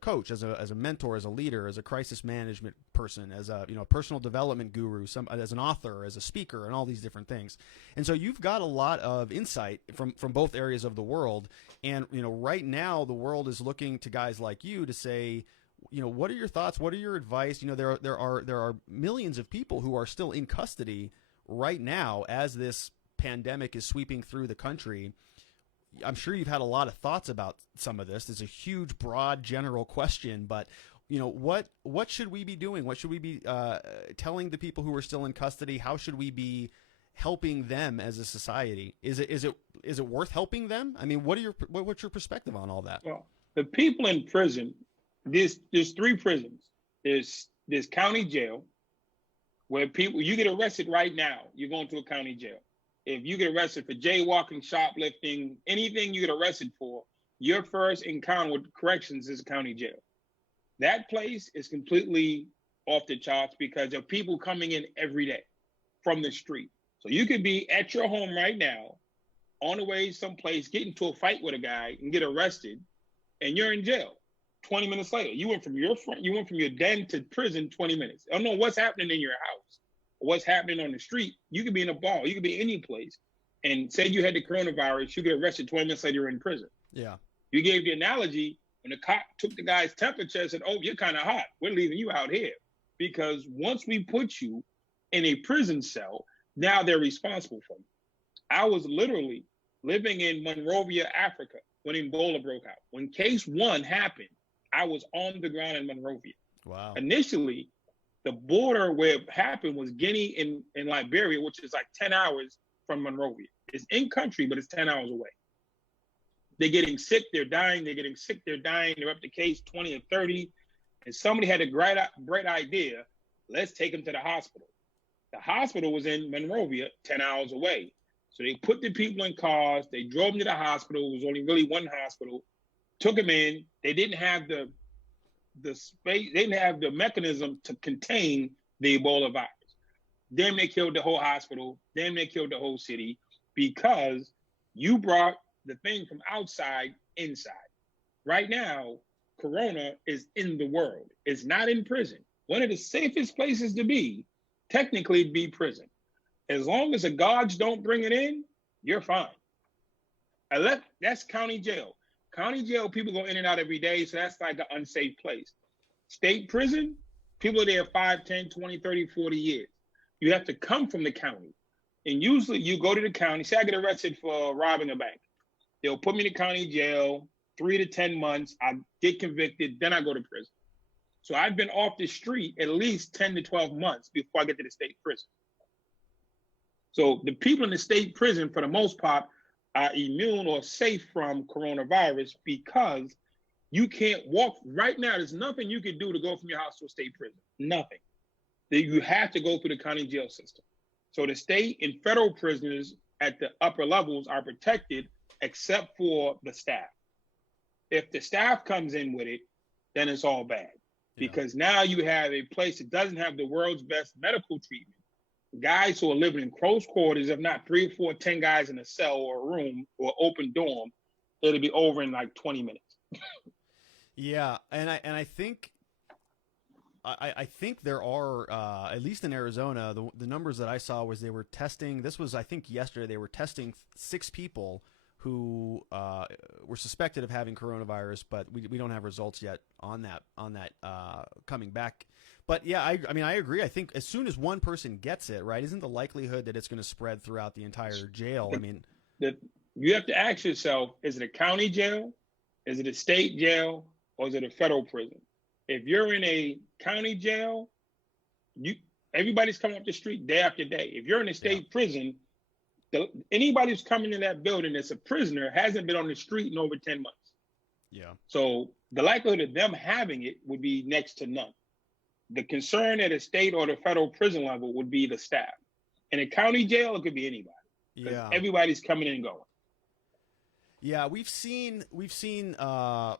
coach, as a mentor, as a leader, as a crisis management person, as a personal development guru, as an author, as a speaker, and all these different things. And so you've got a lot of insight from both areas of the world. And right now the world is looking to guys like you to say, what are your thoughts? What are your advice? There are millions of people who are still in custody right now as this pandemic is sweeping through the country. I'm sure you've had a lot of thoughts about some of this. It's a huge, broad, general question, but what should we be doing? What should we be telling the people who are still in custody? How should we be helping them as a society? Is it worth helping them? I mean, what's your perspective on all that? Well, the people in prison. There's three prisons. There's county jail, where you get arrested right now, you're going to a county jail. If you get arrested for jaywalking, shoplifting, anything you get arrested for, your first encounter with corrections is a county jail. That place is completely off the charts because there are people coming in every day from the street. So you could be at your home right now, on the way someplace, get into a fight with a guy and get arrested, and you're in jail. 20 minutes later, you went from your den to prison 20 minutes. I don't know what's happening in your house or what's happening on the street. You could be in a bar, you could be any place, and say you had the coronavirus, you get arrested 20 minutes later, you're in prison. Yeah. You gave the analogy when the cop took the guy's temperature and said, "Oh, you're kind of hot. We're leaving you out here." Because once we put you in a prison cell, now they're responsible for you. I was literally living in Monrovia, Africa, when Ebola broke out. When case one happened, I was on the ground in Monrovia. Wow. Initially, the border where it happened was Guinea and Liberia, which is like 10 hours from Monrovia. It's in country, but it's 10 hours away. They're getting sick, they're dying, they're up to case 20 or 30. And somebody had a great idea, let's take them to the hospital. The hospital was in Monrovia, 10 hours away. So they put the people in cars, they drove them to the hospital. It was only really one hospital. Took them in. They didn't have the space. They didn't have the mechanism to contain the Ebola virus. Then they killed the whole hospital. Then they killed the whole city because you brought the thing from outside inside. Right now, Corona is in the world. It's not in prison. One of the safest places to be, technically, be prison. As long as the guards don't bring it in, you're fine. That's county jail. County jail, people go in and out every day, so that's like an unsafe place. State prison, people are there 5, 10, 20, 30, 40 years. You have to come from the county. And usually you go to the county, say I get arrested for robbing a bank. They'll put me in the county jail, 3 to 10 months. I get convicted, then I go to prison. So I've been off the street at least 10 to 12 months before I get to the state prison. So the people in the state prison, for the most part, are immune or safe from coronavirus because you can't walk. Right now, there's nothing you can do to go from your house to a state prison. Nothing. You have to go through the county jail system. So the state and federal prisoners at the upper levels are protected except for the staff. If the staff comes in with it, then it's all bad. Because now you have a place that doesn't have the world's best medical treatment. Guys who are living in close quarters, if not 3 or 4, 10 guys in a cell or a room or open dorm, it'll be over in like 20 minutes. Yeah, and I think there are at least in Arizona, the numbers that I saw was they were testing. This was, I think, yesterday. They were testing 6 people who were suspected of having coronavirus, but we don't have results yet on that coming back. But yeah, I mean, I agree. I think as soon as one person gets it, right, isn't the likelihood that it's going to spread throughout the entire jail? I mean, you have to ask yourself, is it a county jail? Is it a state jail? Or is it a federal prison? If you're in a county jail, everybody's coming up the street day after day. If you're in a state prison, Anybody who's coming in that building that's a prisoner hasn't been on the street in over 10 months. Yeah. So the likelihood of them having it would be next to none. The concern at a state or the federal prison level would be the staff. In a county jail, it could be anybody. Yeah. Everybody's coming in and going. Yeah, we've seen sort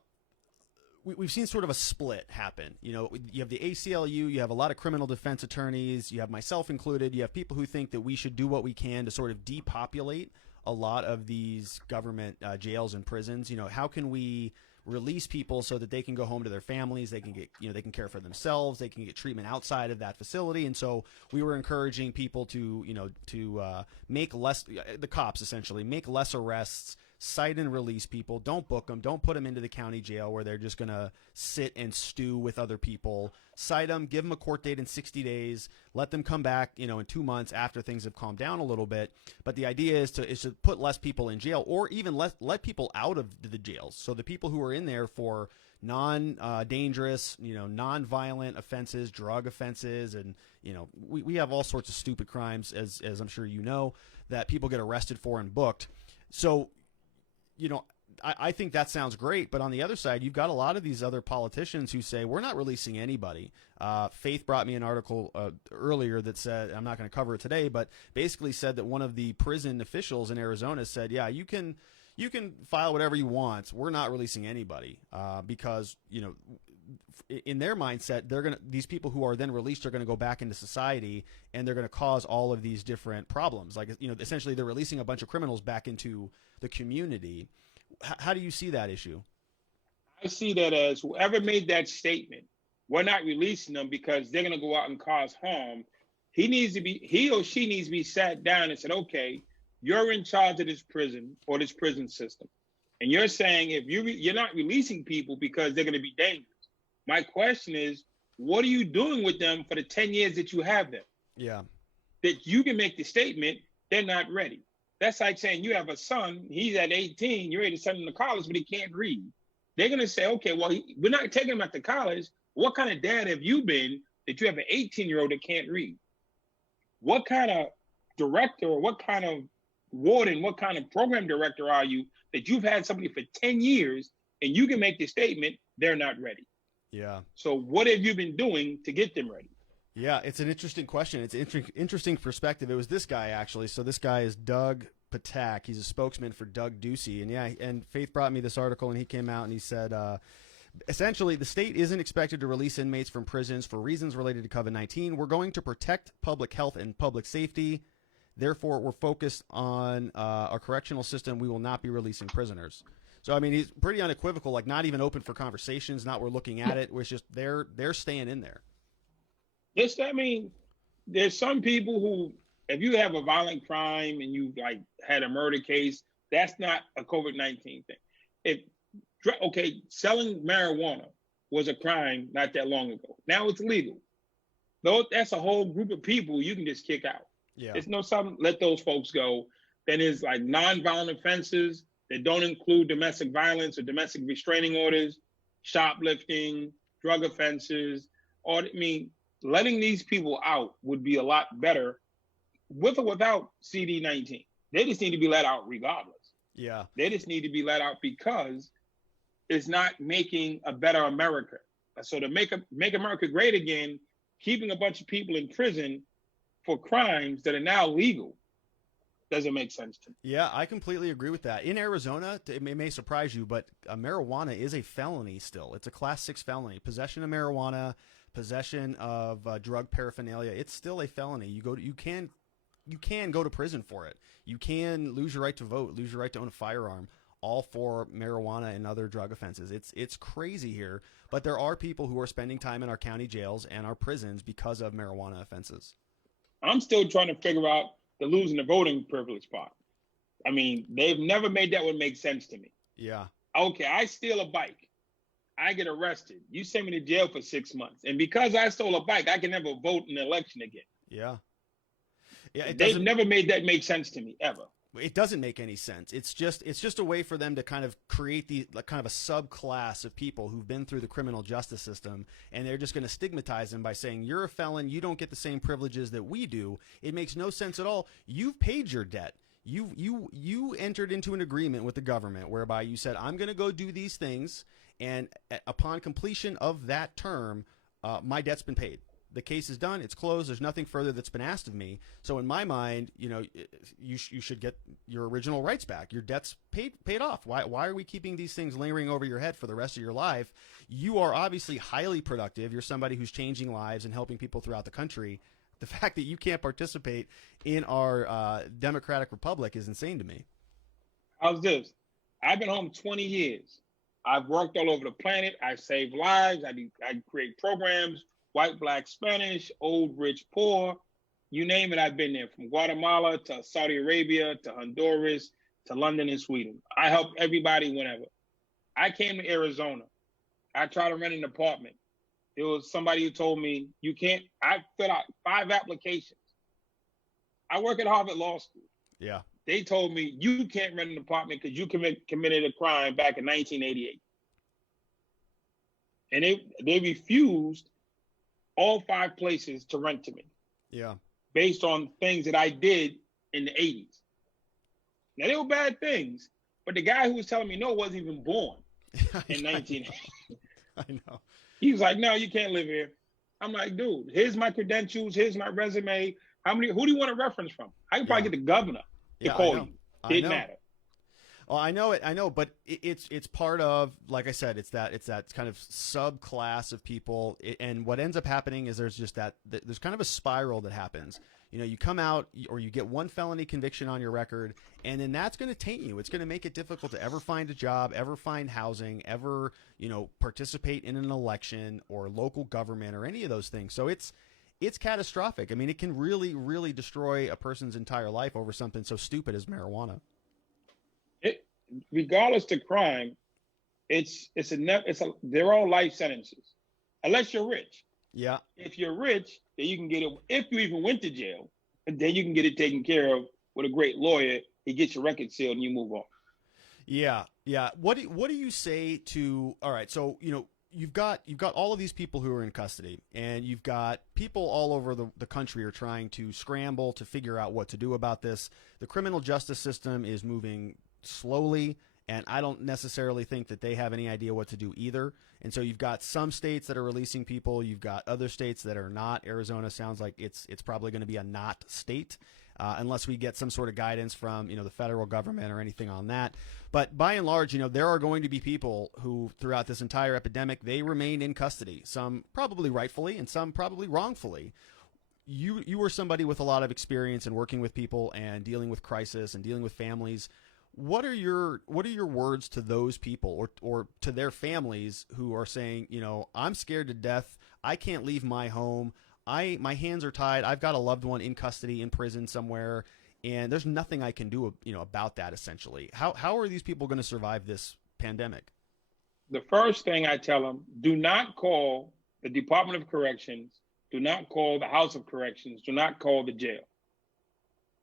of a split happen. You know, you have the ACLU, you have a lot of criminal defense attorneys, you have myself included, you have people who think that we should do what we can to sort of depopulate a lot of these government jails and prisons. You know, how can we release people so that they can go home to their families, they can get, you know, they can care for themselves, they can get treatment outside of that facility. And so we were encouraging people to, you know, to make less, the cops essentially, make less arrests, cite and release people, don't book them, don't put them into the county jail where they're just going to sit and stew with other people. Cite them, give them a court date in 60 days, let them come back, you know, in 2 months after things have calmed down a little bit. But the idea is to put less people in jail, or even let people out of the jails. So the people who are in there for non-dangerous, you know, non-violent offenses, drug offenses, and, you know, we have all sorts of stupid crimes, as I'm sure you know, that people get arrested for and booked. So, you know, I think that sounds great, but on the other side, you've got a lot of these other politicians who say, we're not releasing anybody. Faith brought me an article earlier that said, I'm not going to cover it today, but basically said that one of the prison officials in Arizona said, yeah, you can file whatever you want. We're not releasing anybody because, you know, in their mindset, these people who are then released are going to go back into society, and they're going to cause all of these different problems. Like, you know, essentially they're releasing a bunch of criminals back into the community. How do you see that issue? I see that as whoever made that statement, we're not releasing them because they're going to go out and cause harm. He or she needs to be sat down and said, okay, you're in charge of this prison or this prison system. And you're saying if you're not releasing people because they're going to be dangerous. My question is, what are you doing with them for the 10 years that you have them? Yeah. That you can make the statement, they're not ready. That's like saying you have a son, he's at 18, you're ready to send him to college, but he can't read. They're going to say, okay, well, we're not taking him out to college. What kind of dad have you been that you have an 18-year-old that can't read? What kind of director or what kind of warden, what kind of program director are you that you've had somebody for 10 years and you can make the statement, they're not ready? Yeah. So what have you been doing to get them ready? Yeah, it's an interesting question. It's an interesting perspective. It was this guy, actually. So this guy is Doug Patak. He's a spokesman for Doug Ducey. And yeah, and Faith brought me this article, and he came out and he said, essentially, the state isn't expected to release inmates from prisons for reasons related to COVID-19. We're going to protect public health and public safety. Therefore, we're focused on our correctional system. We will not be releasing prisoners. So, I mean, he's pretty unequivocal, like not even open for conversations, not we're looking at it. It's just they're staying in there. Yes, I mean, there's some people who, if you have a violent crime and you like had a murder case, that's not a COVID-19 thing. Selling marijuana was a crime not that long ago. Now it's legal. Though that's a whole group of people you can just kick out. Yeah. It's no something, let those folks go. Then there's like nonviolent offenses that don't include domestic violence or domestic restraining orders, shoplifting, drug offenses, letting these people out would be a lot better with or without CD-19. They just need to be let out regardless. Yeah. They just need to be let out because it's not making a better America. So to make America great again, keeping a bunch of people in prison for crimes that are now legal doesn't make sense to me. Yeah, I completely agree with that. In Arizona, it may surprise you, but marijuana is a felony still. It's a class 6 felony. Possession of marijuana, possession of drug paraphernalia, it's still a felony. You can go to prison for it. You can lose your right to vote, lose your right to own a firearm, all for marijuana and other drug offenses. It's crazy here, but there are people who are spending time in our county jails and our prisons because of marijuana offenses. I'm still trying to figure out the losing the voting privilege part. I mean, they've never made that one make sense to me. Yeah. Okay, I steal a bike. I get arrested. You send me to jail for 6 months. And because I stole a bike, I can never vote in an election again. Yeah. Yeah. They've never made that make sense to me, ever. It doesn't make any sense. It's just a way for them to kind of create kind of a subclass of people who've been through the criminal justice system, and they're just going to stigmatize them by saying, you're a felon, you don't get the same privileges that we do. It makes no sense at all. You've paid your debt. You entered into an agreement with the government whereby you said, I'm going to go do these things, and upon completion of that term, my debt's been paid. The case is done. It's closed. There's nothing further that's been asked of me. So in my mind, you should get your original rights back. Your debt's paid off. Why are we keeping these things lingering over your head for the rest of your life? You are obviously highly productive. You're somebody who's changing lives and helping people throughout the country. The fact that you can't participate in our democratic republic is insane to me. How's this? I've been home 20 years. I've worked all over the planet. I save lives. I create programs, white, black, Spanish, old, rich, poor. You name it, I've been there. From Guatemala to Saudi Arabia to Honduras to London and Sweden. I help everybody whenever. I came to Arizona. I tried to rent an apartment. There was somebody who told me, you can't. I filled out 5 applications. I work at Harvard Law School. Yeah. They told me, you can't rent an apartment because you committed a crime back in 1988. And they refused all 5 places to rent to me. Yeah. Based on things that I did in the 80s. Now, they were bad things, but the guy who was telling me no wasn't even born in 1980. I know. He was like, no, you can't live here. I'm like, dude, here's my credentials. Here's my resume. Who do you want a reference from? I can probably get the governor to call you. Didn't matter. Oh, I know it. I know, but it's part of, like I said, it's that kind of subclass of people. And what ends up happening is there's kind of a spiral that happens. You come out or you get one felony conviction on your record, and then that's going to taint you. It's going to make it difficult to ever find a job, ever find housing, ever, participate in an election or local government or any of those things. So it's catastrophic. I mean, it can really, really destroy a person's entire life over something so stupid as marijuana. Regardless to crime, they're all life sentences, unless you're rich. Yeah. If you're rich, then you can get it. If you even went to jail, then you can get it taken care of with a great lawyer. He gets your record sealed and you move on. Yeah. Yeah. What do you say to? All right. So you've got all of these people who are in custody, and you've got people all over the country are trying to scramble to figure out what to do about this. The criminal justice system is moving slowly, and I don't necessarily think that they have any idea what to do either. And so you've got some states that are releasing people. You've got other states that are not. Arizona sounds like it's probably going to be a not state unless we get some sort of guidance from the federal government or anything on that. But by and large, there are going to be people who throughout this entire epidemic, they remain in custody, some probably rightfully and some probably wrongfully. You were somebody with a lot of experience in working with people and dealing with crisis and dealing with families. What are your words to those people or to their families who are saying, I'm scared to death. I can't leave my home. My hands are tied. I've got a loved one in custody, in prison somewhere, and there's nothing I can do, about that essentially. How are these people going to survive this pandemic? The first thing I tell them, do not call the Department of Corrections. Do not call the House of Corrections. Do not call the jail.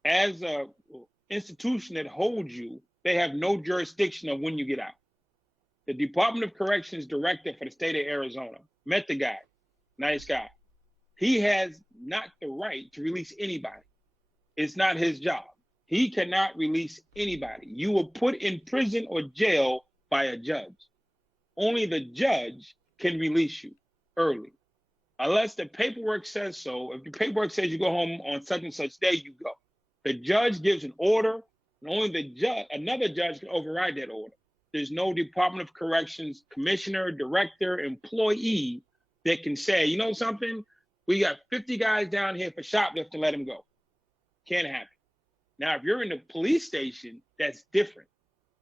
As a institution that holds you, they have no jurisdiction of when you get out. The Department of Corrections director for the state of Arizona, met the guy, nice guy. He has not the right to release anybody. It's not his job. He cannot release anybody. You were put in prison or jail by a judge. Only the judge can release you early, unless the paperwork says so. If the paperwork says you go home on such and such day, you go. The judge gives an order, and only another judge can override that order. There's no Department of Corrections commissioner, director, employee that can say, you know something? We got 50 guys down here for shoplifting, let them go. Can't happen. Now, if you're in the police station, that's different.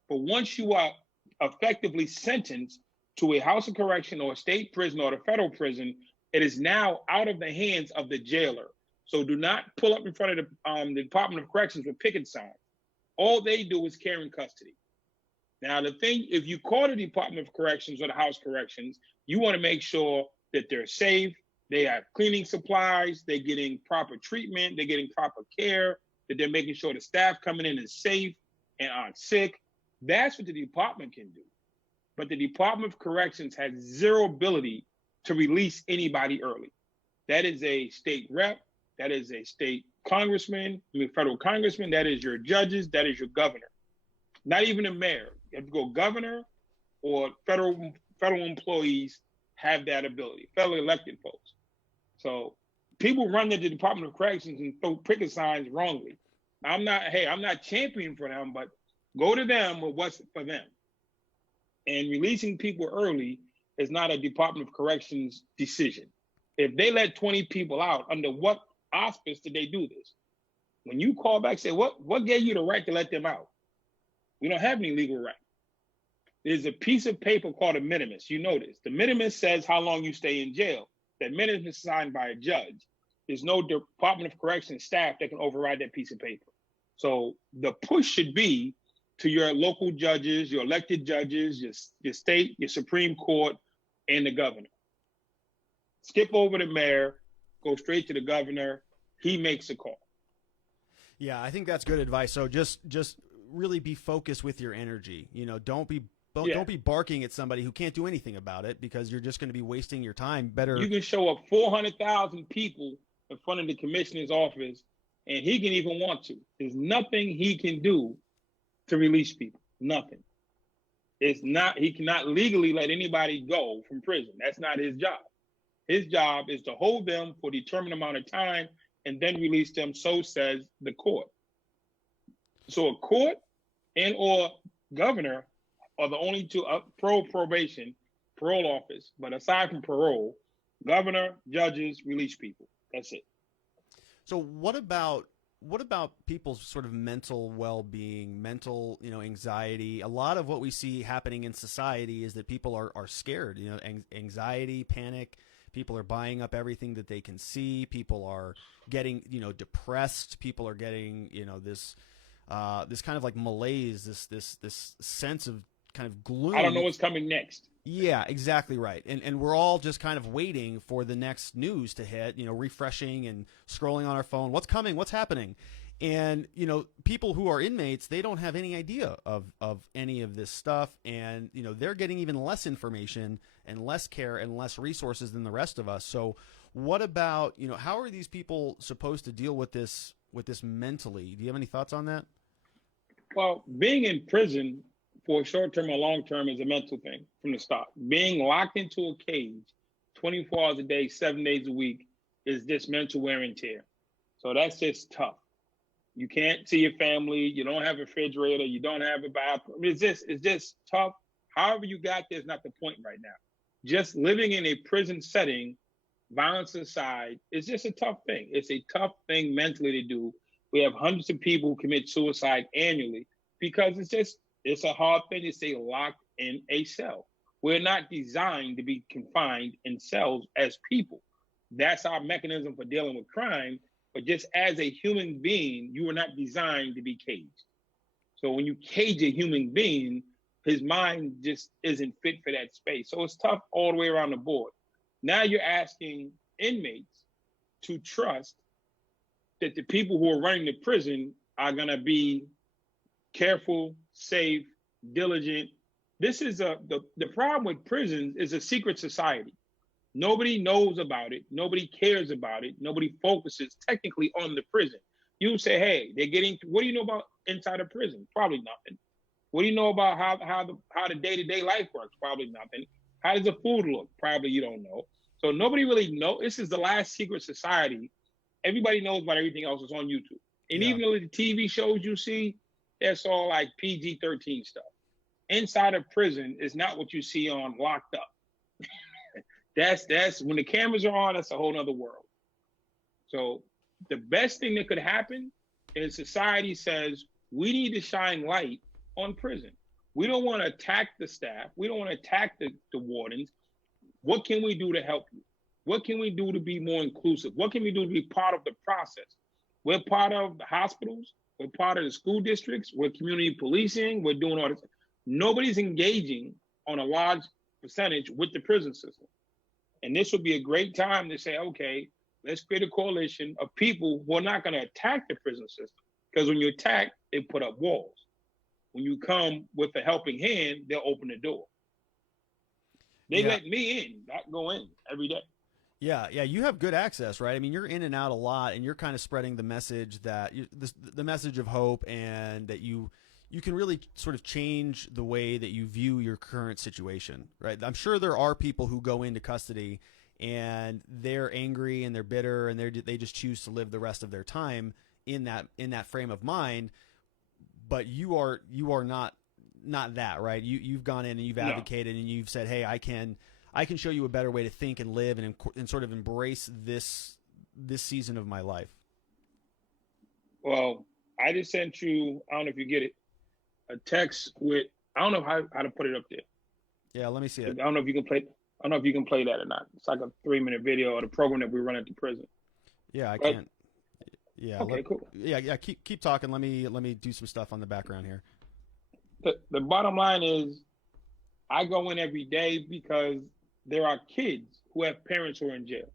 But once you are effectively sentenced to a house of correction or a state prison or the federal prison, it is now out of the hands of the jailer. So do not pull up in front of the Department of Corrections with picket signs. All they do is care and custody. Now, the thing, if you call the Department of Corrections or the House Corrections, you want to make sure that they're safe, they have cleaning supplies, they're getting proper treatment, they're getting proper care, that they're making sure the staff coming in is safe and aren't sick. That's what the department can do. But the Department of Corrections has zero ability to release anybody early. That is a state rep, that is a state federal congressman, that is your judges, that is your governor. Not even a mayor. You have to go governor or federal employees have that ability, federally elected folks. So people run to the Department of Corrections and throw picket signs wrongly. I'm not championing for them, but go to them with what's for them. And releasing people early is not a Department of Corrections decision. If they let 20 people out, under what auspice did they do this? When you call back, say, what gave you the right to let them out? We don't have any legal right. There's a piece of paper called a minimus. You know this. The minimus says how long you stay in jail. That minimus is signed by a judge. There's no Department of Corrections staff that can override that piece of paper. So the push should be to your local judges, your elected judges, your state, your Supreme Court, and the governor. Skip over the mayor, go straight to the governor. He makes a call. Yeah, I think that's good advice. So just really be focused with your energy. Don't be barking at somebody who can't do anything about it, because you're just going to be wasting your time. Better. You can show up 400,000 people in front of the commissioner's office, and he can even want to. There's nothing he can do to release people. Nothing. He cannot legally let anybody go from prison. That's not his job. His job is to hold them for a determined amount of time and then release them, so says the court. So a court and or governor are the only two, probation, parole office, but aside from parole, governor, judges, release people. That's it. So what about people's sort of mental well-being, mental, anxiety? A lot of what we see happening in society is that people are scared, anxiety, panic. People are buying up everything that they can see. People are getting, depressed. People are getting, this kind of like malaise, this sense of kind of gloom. I don't know what's coming next. Yeah, exactly right. And we're all just kind of waiting for the next news to hit, refreshing and scrolling on our phone. What's coming? What's happening? And, people who are inmates, they don't have any idea of any of this stuff. And, they're getting even less information and less care and less resources than the rest of us. So what about, how are these people supposed to deal with this mentally? Do you have any thoughts on that? Well, being in prison for short-term or long-term is a mental thing from the start. Being locked into a cage 24 hours a day, 7 days a week is just mental wear and tear. So that's just tough. You can't see your family. You don't have a refrigerator. You don't have a bathroom. It's just tough. However you got there is not the point right now. Just living in a prison setting, violence aside, is just a tough thing. It's a tough thing mentally to do. We have hundreds of people who commit suicide annually because it's a hard thing to stay locked in a cell. We're not designed to be confined in cells as people. That's our mechanism for dealing with crime. But just as a human being, you were not designed to be caged. So when you cage a human being, his mind just isn't fit for that space. So it's tough all the way around the board. Now you're asking inmates to trust that the people who are running the prison are going to be careful, safe, diligent. This is the problem with prisons is a secret society. Nobody knows about it. Nobody cares about it. Nobody focuses technically on the prison. You say, hey, they're getting, what do you know about inside a prison? Probably nothing. What do you know about how the day-to-day life works? Probably nothing. How does the food look? Probably you don't know. So nobody really knows. This is the last secret society. Everybody knows about everything else that's on YouTube. And even though the TV shows you see, that's all like PG-13 stuff. Inside a prison is not what you see on Locked Up. That's when the cameras are on, that's a whole nother world. So the best thing that could happen is society says, we need to shine light on prison. We don't want to attack the staff. We don't want to attack the wardens. What can we do to help you? What can we do to be more inclusive? What can we do to be part of the process? We're part of the hospitals. We're part of the school districts. We're community policing. We're doing all this. Nobody's engaging on a large percentage with the prison system. And this would be a great time to say, okay, let's create a coalition of people who are not going to attack the prison system. Because when you attack, they put up walls. When you come with a helping hand, they'll open the door. They let me in, not go in every day. Yeah, yeah, you have good access, right? I mean, you're in and out a lot, and you're kind of spreading the message that the message of hope, and that you can really sort of change the way that you view your current situation, right? I'm sure there are people who go into custody and they're angry and they're bitter and they just choose to live the rest of their time in that frame of mind. But you are not that, right? You've gone in and you've No. advocated and you've said, hey, I can show you a better way to think and live and sort of embrace this season of my life. Well, I just sent you, I don't know if you get it, a text with, I don't know how to put it up there. Yeah, let me see I it. don't know if you can play. I don't know if you can play that or not. It's like a 3-minute video of the program that we run at the prison. Yeah, I But, can't. Yeah. okay, cool. Yeah. Keep talking. Let me do some stuff on the background here. The bottom line is, I go in every day because there are kids who have parents who are in jail.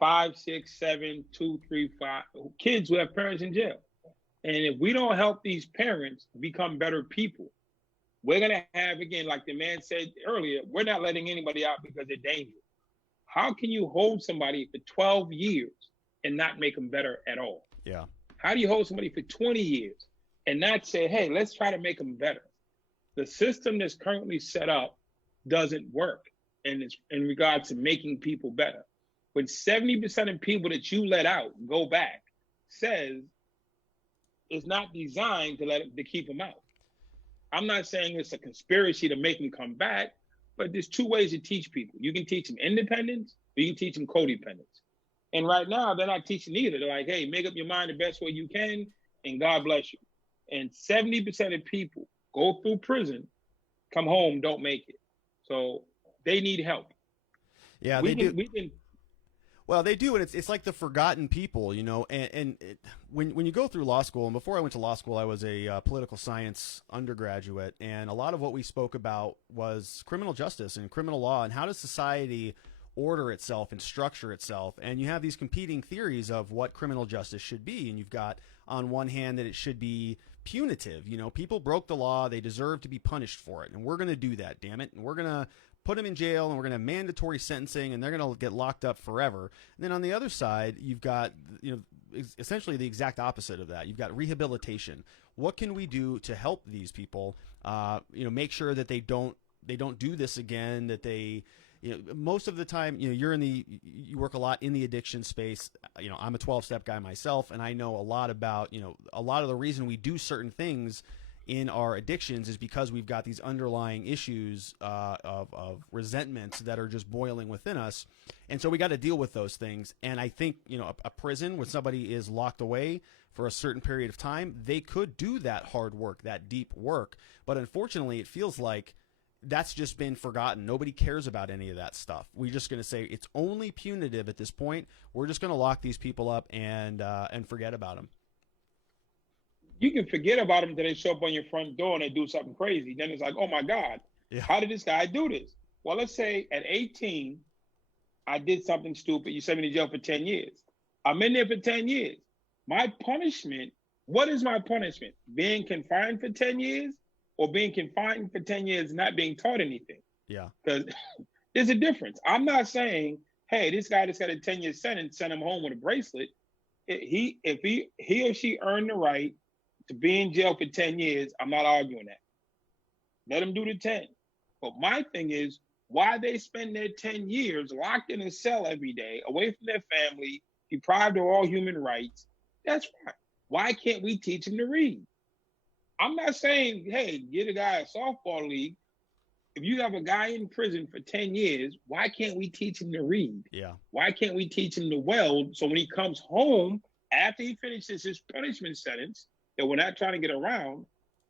5, 6, 7, 2, 3, 5 kids who have parents in jail. And if we don't help these parents become better people, we're going to have, again, like the man said earlier, we're not letting anybody out because they're dangerous. How can you hold somebody for 12 years and not make them better at all? Yeah. How do you hold somebody for 20 years and not say, hey, let's try to make them better? The system that's currently set up doesn't work in regards to making people better. When 70% of people that you let out go back, says it's not designed to keep them out. I'm not saying it's a conspiracy to make them come back, but there's 2 ways to teach people. You can teach them independence, or you can teach them codependence. And right now, they're not teaching either. They're like, hey, make up your mind the best way you can, and God bless you. And 70% of people go through prison, come home, don't make it. So they need help. Yeah, they do. Well, they do, and it's like the forgotten people, when you go through law school, and before I went to law school, I was a political science undergraduate, and a lot of what we spoke about was criminal justice and criminal law, and how does society order itself and structure itself. And you have these competing theories of what criminal justice should be, and you've got on one hand that it should be punitive. People broke the law, they deserve to be punished for it, and we're going to do that, damn it, and we're going to put them in jail, and we're going to have mandatory sentencing, and they're going to get locked up forever. And then on the other side, you've got essentially the exact opposite of that. You've got rehabilitation. What can we do to help these people? Make sure that they don't do this again. That they, most of the time, you work a lot in the addiction space. I'm a 12-step guy myself, and I know a lot about a lot of the reason we do certain things in our addictions is because we've got these underlying issues of resentments that are just boiling within us. And so we got to deal with those things. And I think, a prison when somebody is locked away for a certain period of time, they could do that hard work, that deep work. But unfortunately, it feels like that's just been forgotten. Nobody cares about any of that stuff. We're just going to say it's only punitive at this point. We're just going to lock these people up and forget about them. You can forget about them until they show up on your front door and they do something crazy. Then it's like, oh my God, How did this guy do this? Well, let's say at 18, I did something stupid. You sent me to jail for 10 years. I'm in there for 10 years. My punishment, what is my punishment? Being confined for 10 years or being confined for 10 years and not being taught anything? Yeah. Because there's a difference. I'm not saying, hey, this guy that's got a 10-year sentence, send him home with a bracelet. If he or she earned the right to be in jail for 10 years, I'm not arguing that. Let them do the 10. But my thing is, why they spend their 10 years locked in a cell every day, away from their family, deprived of all human rights, that's right. Why can't we teach them to read? I'm not saying, hey, get a guy a softball league. If you have a guy in prison for 10 years, why can't we teach him to read? Yeah. Why can't we teach him to weld so when he comes home, after he finishes his punishment sentence, that we're not trying to get around,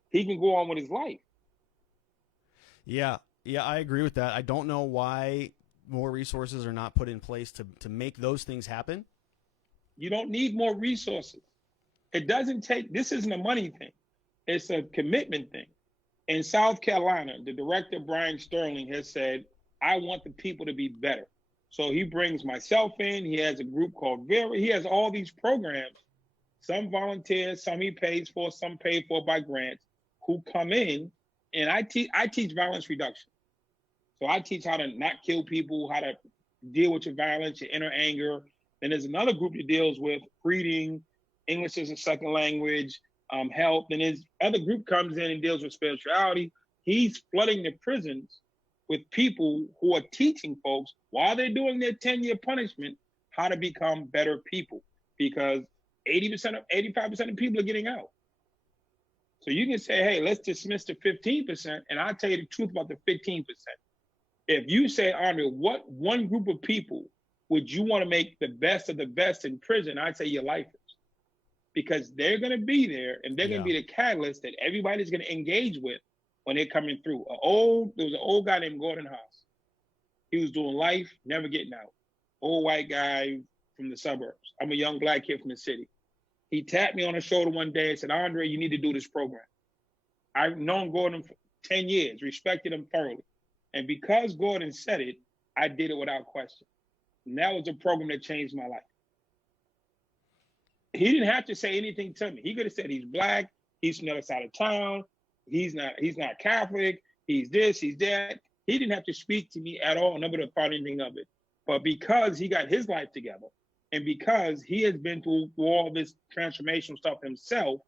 he can go on with his life. Yeah, I agree with that. I don't know why more resources are not put in place to make those things happen. You don't need more resources. It doesn't take, this isn't a money thing. It's a commitment thing. In South Carolina, the director, Brian Sterling, has said, I want the people to be better. So he brings myself in. He has a group called Vera. He has all these programs. Some volunteers, some he pays for, some paid for by grants, who come in, and I teach violence reduction. So I teach how to not kill people, how to deal with your violence, your inner anger. Then there's another group that deals with reading, English as a second language, health. And his other group comes in and deals with spirituality. He's flooding the prisons with people who are teaching folks while they're doing their 10-year punishment how to become better people, because 85% of people are getting out. So you can say, hey, let's dismiss the 15%, and I'll tell you the truth about the 15%. If you say, Andre, what one group of people would you want to make the best of the best in prison? I'd say your lifers, because they're going to be there and they're going to be the catalyst that everybody's going to engage with when they're coming through. There was an old guy named Gordon Haas. He was doing life, never getting out. Old white guy from the suburbs. I'm a young black kid from the city. He tapped me on the shoulder one day and said, Andre, you need to do this program. I've known Gordon for 10 years, respected him thoroughly. And because Gordon said it, I did it without question. And that was a program that changed my life. He didn't have to say anything to me. He could have said he's black, he's from the other side of town, he's not Catholic, he's this, he's that. He didn't have to speak to me at all. Nobody thought anything of it. But because he got his life together, and because he has been through all this transformational stuff himself,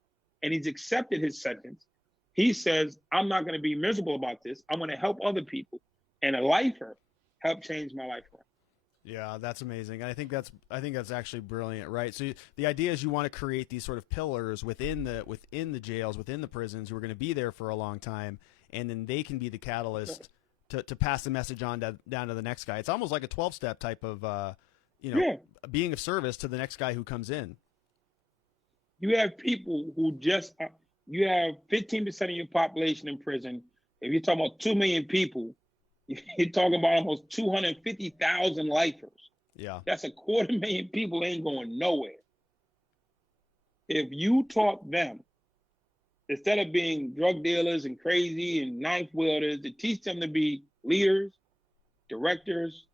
and he's accepted his sentence, he says, I'm not going to be miserable about this. I'm going to help other people. And a lifer helped change my life around. Yeah, that's amazing. I think that's actually brilliant, right? So the idea is you want to create these sort of pillars within the jails, within the prisons, who are going to be there for a long time, and then they can be the catalyst to pass the message on down to the next guy. It's almost like a 12-step type of being of service to the next guy who comes in. You have people who you have 15% of your population in prison. If you're talking about 2 million people, you're talking about almost 250,000 lifers. Yeah. That's 250,000 people ain't going nowhere. If you taught them, instead of being drug dealers and crazy and knife wielders, to teach them to be leaders, directors,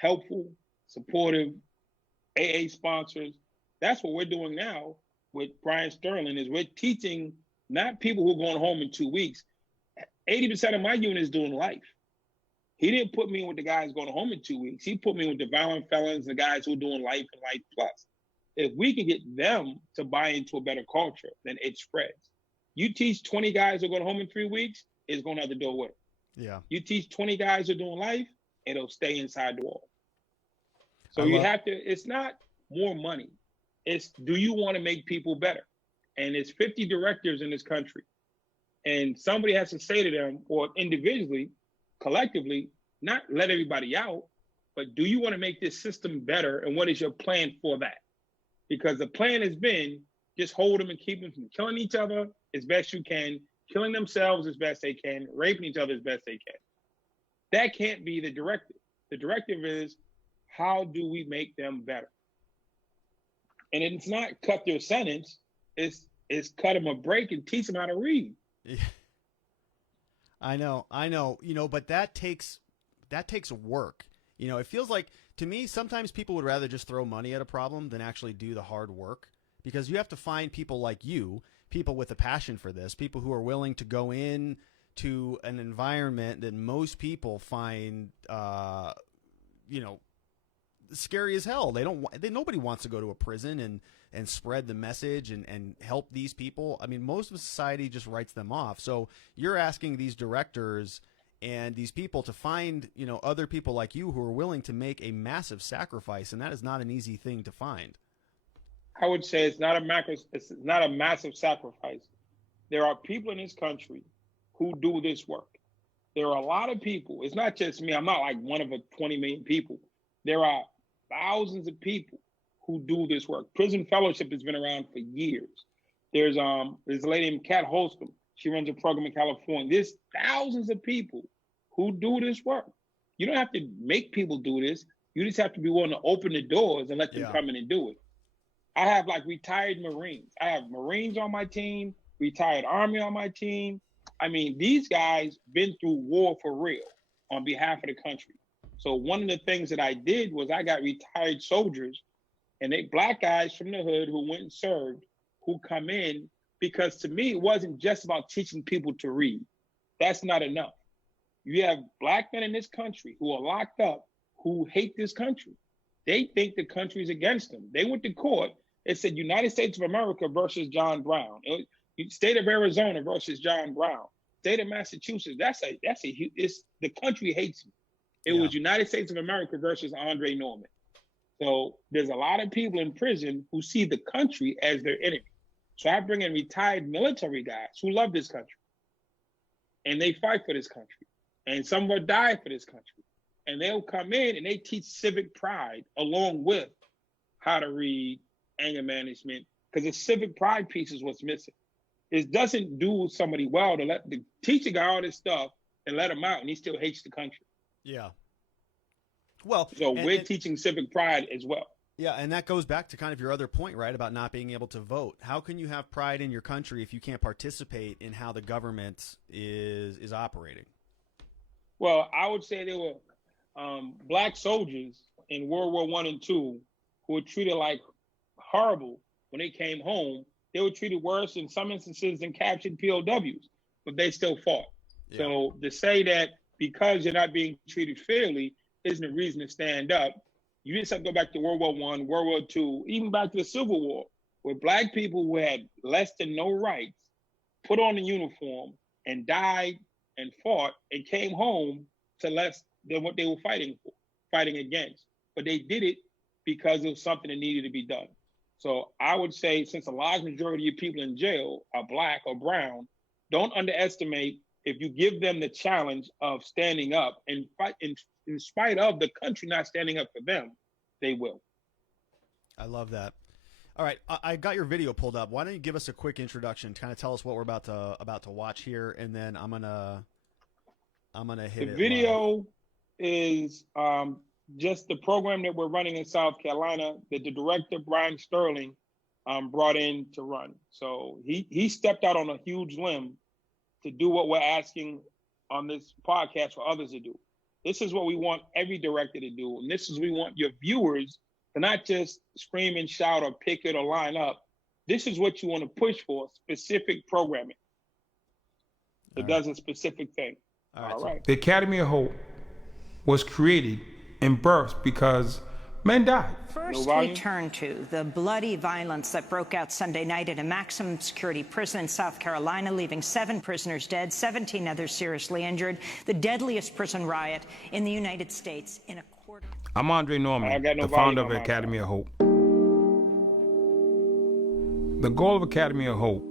helpful, supportive, AA sponsors. That's what we're doing now with Brian Sterling, is we're teaching not people who are going home in 2 weeks. 80% of my unit is doing life. He didn't put me with the guys going home in 2 weeks. He put me with the violent felons, the guys who are doing life and life plus. If we can get them to buy into a better culture, then it spreads. You teach 20 guys who are going home in 3 weeks, it's going out the door with them. Yeah. You teach 20 guys who are doing life, it'll stay inside the wall. So it's not more money. It's, do you want to make people better? And it's 50 directors in this country. And somebody has to say to them, or individually, collectively, not let everybody out, but do you want to make this system better? And what is your plan for that? Because the plan has been just hold them and keep them from killing each other as best you can, killing themselves as best they can, raping each other as best they can. That can't be the directive. The directive is, how do we make them better? And it's not cut their sentence, it's cut them a break and teach them how to read. Yeah. I know, but that takes work. It feels like, to me, sometimes people would rather just throw money at a problem than actually do the hard work, because you have to find people like you, people with a passion for this, people who are willing to go in to an environment that most people find, scary as hell. Nobody wants to go to a prison and spread the message and help these people. I mean, most of society just writes them off. So you're asking these directors and these people to find, other people like you who are willing to make a massive sacrifice, and that is not an easy thing to find. I would say it's not a massive sacrifice. There are people in this country who do this work. There are a lot of people. It's not just me. I'm not like one of 20 million people. There are thousands of people who do this work. Prison Fellowship has been around for years. There's a lady named Kat Holscomb. She runs a program in California. There's thousands of people who do this work. You don't have to make people do this. You just have to be willing to open the doors and let them come in and do it. I have retired Marines. I have Marines on my team, retired Army on my team. I mean, these guys been through war for real on behalf of the country. So one of the things that I did was I got retired soldiers, and black guys from the hood who went and served, who come in, because to me, it wasn't just about teaching people to read. That's not enough. You have black men in this country who are locked up, who hate this country. They think the country is against them. They went to court. It said United States of America versus John Brown. State of Arizona versus John Brown. State of Massachusetts. It's the country hates me. It was United States of America versus Andre Norman. So there's a lot of people in prison who see the country as their enemy. So I bring in retired military guys who love this country. And they fight for this country. And some will die for this country. And they'll come in and they teach civic pride along with how to read, anger management, because the civic pride piece is what's missing. It doesn't do somebody well to let the teacher guy all this stuff and let him out and he still hates the country. Yeah. Well, so we're teaching civic pride as well. Yeah, and that goes back to kind of your other point, right, about not being able to vote. How can you have pride in your country if you can't participate in how the government is operating? Well, I would say there were black soldiers in World War I and II who were treated like horrible when they came home. They were treated worse in some instances than captured POWs, but they still fought. Yeah. So to say that because you're not being treated fairly isn't a reason to stand up. You just have to go back to World War I, World War II, even back to the Civil War, where black people who had less than no rights put on a uniform and died and fought and came home to less than what they were fighting against. But they did it because it was something that needed to be done. So I would say, since a large majority of people in jail are black or brown, don't underestimate if you give them the challenge of standing up and fight in spite of the country not standing up for them, they will. I love that. All right, I got your video pulled up. Why don't you give us a quick introduction, kind of tell us what we're about to watch here, and then I'm gonna hit it. The video is just the program that we're running in South Carolina that the director, Brian Sterling, brought in to run. So he stepped out on a huge limb to do what we're asking on this podcast for others to do. This is what we want every director to do. And this is we want your viewers to not just scream and shout or picket or line up. This is what you want to push for, specific programming that does a specific thing. All right. The Academy of Hope was created and birthed because men died. First, we turn to the bloody violence that broke out Sunday night at a maximum security prison in South Carolina, leaving 7 prisoners dead, 17 others seriously injured. The deadliest prison riot in the United States in a quarter. I'm Andre Norman, the founder of Academy of Hope. The goal of Academy of Hope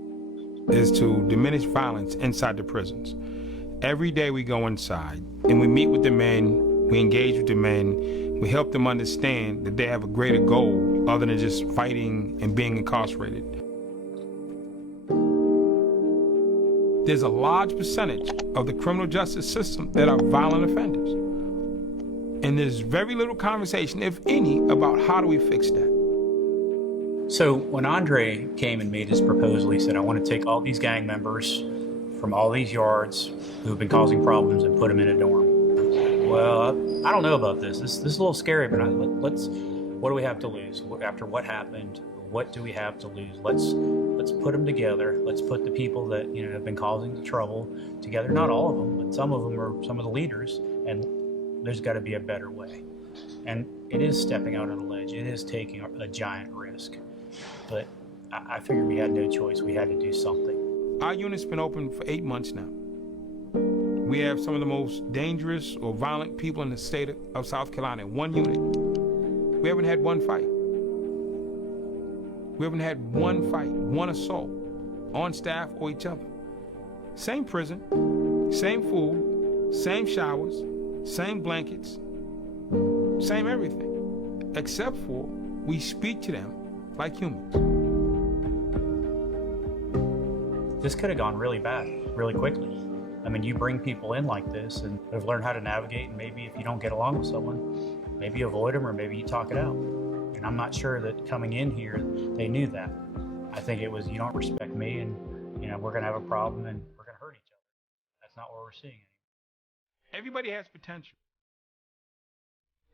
is to diminish violence inside the prisons. Every day we go inside and we meet with the men, we engage with the men, we help them understand that they have a greater goal other than just fighting and being incarcerated. There's a large percentage of the criminal justice system that are violent offenders. And there's very little conversation, if any, about how do we fix that. So when Andre came and made his proposal, he said, I want to take all these gang members from all these yards who've been causing problems and put them in a dorm. Well, I don't know about this. This is a little scary, but what do we have to lose? After what happened, what do we have to lose? Let's put them together. Let's put the people that have been causing the trouble together. Not all of them, but some of them are some of the leaders, and there's got to be a better way. And it is stepping out on a ledge. It is taking a giant risk. But I figured we had no choice. We had to do something. Our unit's been open for 8 months now. We have some of the most dangerous or violent people in the state of South Carolina in one unit. We haven't had one fight. We haven't had one fight, one assault on staff or each other. Same prison, same food, same showers, same blankets, same everything, except for we speak to them like humans. This could have gone really bad, really quickly. I mean, you bring people in like this and they've learned how to navigate, and maybe if you don't get along with someone, maybe you avoid them or maybe you talk it out. And I'm not sure that coming in here, they knew that. I think it was, you don't respect me and, we're going to have a problem and we're going to hurt each other. That's not what we're seeing. Everybody has potential,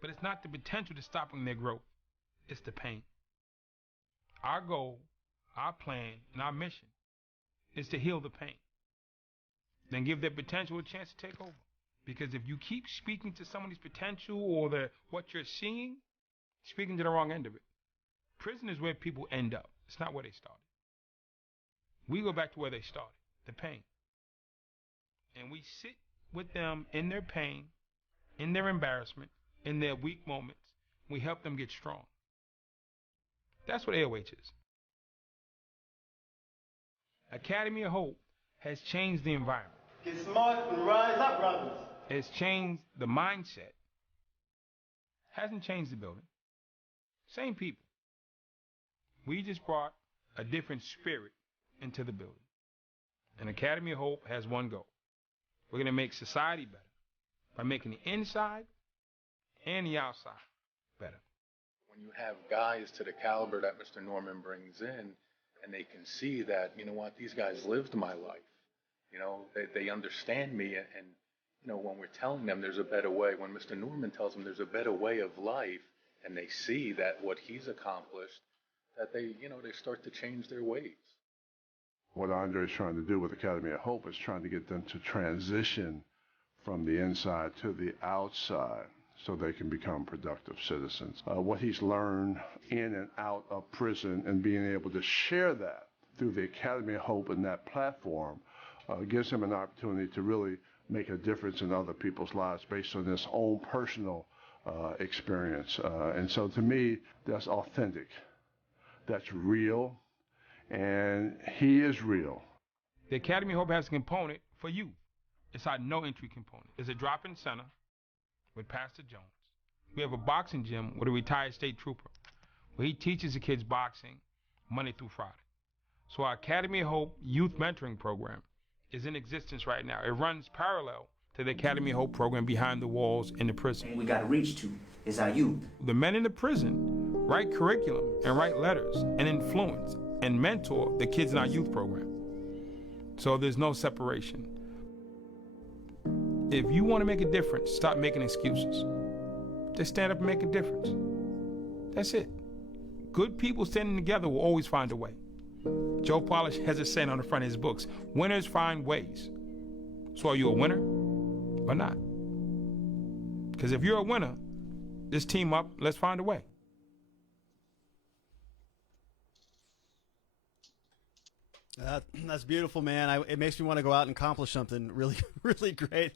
but it's not the potential that's stopping their growth. It's the pain. Our goal, our plan, and our mission is to heal the pain. Then give their potential a chance to take over. Because if you keep speaking to somebody's potential or what you're seeing, speaking to the wrong end of it. Prison is where people end up. It's not where they started. We go back to where they started, the pain. And we sit with them in their pain, in their embarrassment, in their weak moments. We help them get strong. That's what AOH is. Academy of Hope has changed the environment. Get smart and rise up, brothers. It's changed the mindset. Hasn't changed the building. Same people. We just brought a different spirit into the building. And Academy of Hope has one goal. We're going to make society better by making the inside and the outside better. When you have guys to the caliber that Mr. Norman brings in, and they can see that, you know what, these guys lived my life. You know, they understand me, and you know, when we're telling them there's a better way, when Mr. Norman tells them there's a better way of life, and they see that what he's accomplished, that they start to change their ways. What Andre is trying to do with Academy of Hope is trying to get them to transition from the inside to the outside so they can become productive citizens. What he's learned in and out of prison and being able to share that through the Academy of Hope and that platform gives him an opportunity to really make a difference in other people's lives based on his own personal experience. And so to me, that's authentic. That's real. And he is real. The Academy of Hope has a component for youth. It's our no entry component. It's a drop-in center with Pastor Jones. We have a boxing gym with a retired state trooper where he teaches the kids boxing Monday through Friday. So our Academy of Hope youth mentoring program is in existence right now. It runs parallel to the Academy of Hope program behind the walls in the prison. And we got to reach to is our youth. The men in the prison write curriculum and write letters and influence and mentor the kids in our youth program. So there's no separation. If you want to make a difference, stop making excuses. Just stand up and make a difference. That's it. Good people standing together will always find a way. Joe Polish has a saying on the front of his books, winners find ways. So are you a winner or not? Because if you're a winner, just team up, let's find a way. That's beautiful, man. It makes me want to go out and accomplish something really, really great.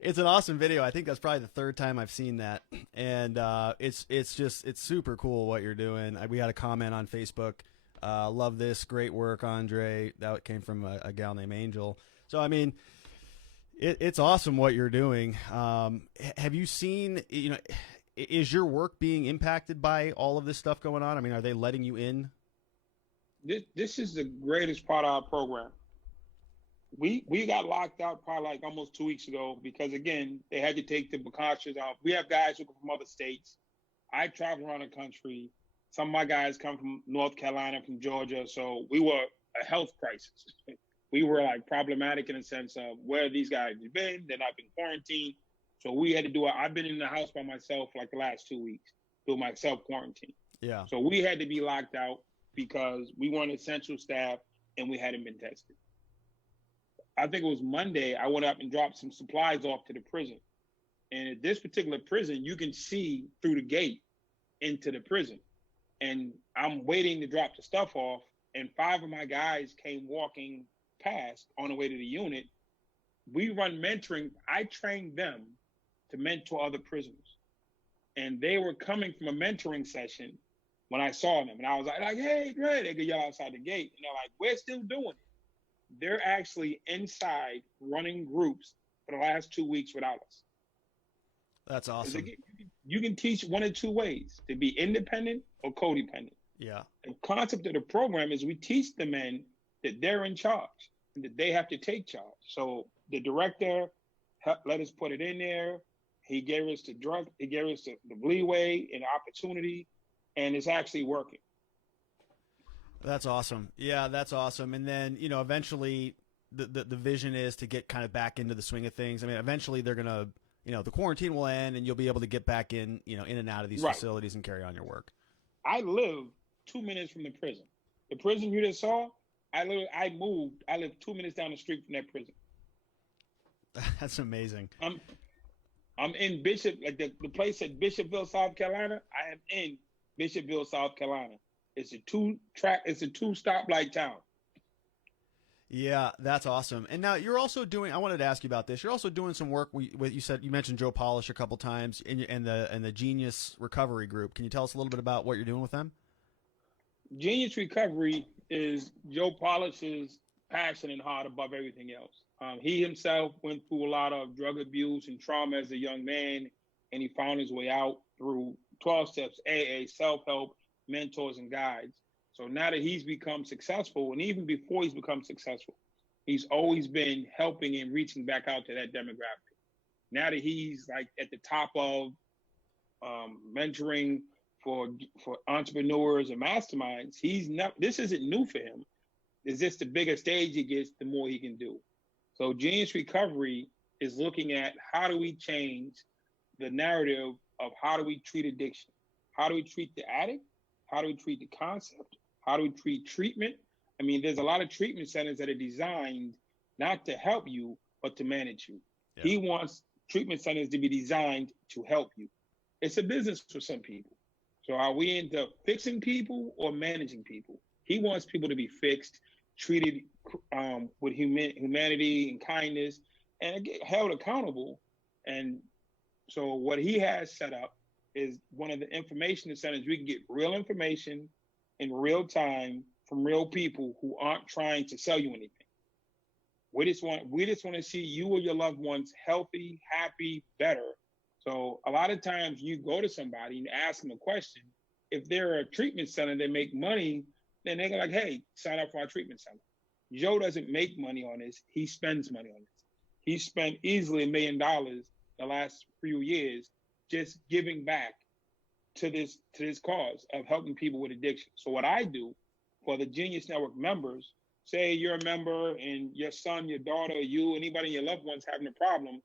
It's an awesome video. I think that's probably the third time I've seen that, and it's super cool what you're doing. We had a comment on Facebook. Love this, great work, Andre. That came from a gal named Angel. So I mean, it's awesome what you're doing. Have you seen? Is your work being impacted by all of this stuff going on? I mean, are they letting you in? This is the greatest part of our program. We got locked out probably like almost 2 weeks ago because, again, they had to take the precautions out. We have guys who come from other states. I travel around the country. Some of my guys come from North Carolina, from Georgia. So we were a health crisis. We were like problematic in the sense of where these guys have been. They're not been quarantined. So we had to do it. I've been in the house by myself like the last 2 weeks doing my self-quarantine. Yeah. So we had to be locked out because we weren't essential staff and we hadn't been tested. I think it was Monday, I went up and dropped some supplies off to the prison. And at this particular prison, you can see through the gate into the prison. And I'm waiting to drop the stuff off, and 5 of my guys came walking past on the way to the unit. We run mentoring. I trained them to mentor other prisoners. And they were coming from a mentoring session when I saw them. And I was like, hey, great. They could yell outside the gate. And they're like, we're still doing it. They're actually inside running groups for the last 2 weeks without us. That's awesome. You can teach one of two ways, to be independent or codependent. Yeah. The concept of the program is we teach the men that they're in charge and that they have to take charge. So the director let us put it in there. He gave us the leeway and opportunity, and it's actually working. That's awesome. Yeah, that's awesome. And then, eventually the vision is to get kind of back into the swing of things. I mean, eventually they're going to, the quarantine will end and you'll be able to get back in, in and out of these facilities and carry on your work. I live 2 minutes from the prison. The prison you just saw, I live 2 minutes down the street from that prison. That's amazing. I'm in Bishop, like the place at Bishopville, South Carolina. I am in Bishopville, South Carolina. It's a two stoplight town. Yeah, that's awesome. And now you're also doing. I wanted to ask you about this. You're also doing some work. You mentioned Joe Polish a couple times, and the Genius Recovery Group. Can you tell us a little bit about what you're doing with them? Genius Recovery is Joe Polish's passion and heart above everything else. He himself went through a lot of drug abuse and trauma as a young man, and he found his way out through 12 steps, AA, self-help, mentors, and guides. So now that he's become successful, and even before he's become successful, he's always been helping and reaching back out to that demographic. Now that he's like at the top of mentoring for entrepreneurs and masterminds, this isn't new for him. It's just the bigger stage he gets, the more he can do. So Genius Recovery is looking at how do we change the narrative of how do we treat addiction? How do we treat the addict? How do we treat the concept? How do we treat treatment? I mean, there's a lot of treatment centers that are designed not to help you, but to manage you. Yeah. He wants treatment centers to be designed to help you. It's a business for some people. So are we into fixing people or managing people? He wants people to be fixed, treated with humanity and kindness, and get held accountable. And so what he has set up is one of the information centers. We can get real information in real time from real people who aren't trying to sell you anything. We just want to see you or your loved ones healthy, happy, better. So a lot of times you go to somebody and ask them a question. If they're a treatment center that make money, then they're like, hey, sign up for our treatment center. Joe doesn't make money on this. He spends money on this. He spent easily $1 million the last few years just giving back to this cause of helping people with addiction. So what I do for the Genius Network members, say you're a member and your son, your daughter, you, anybody in your loved ones having a problem,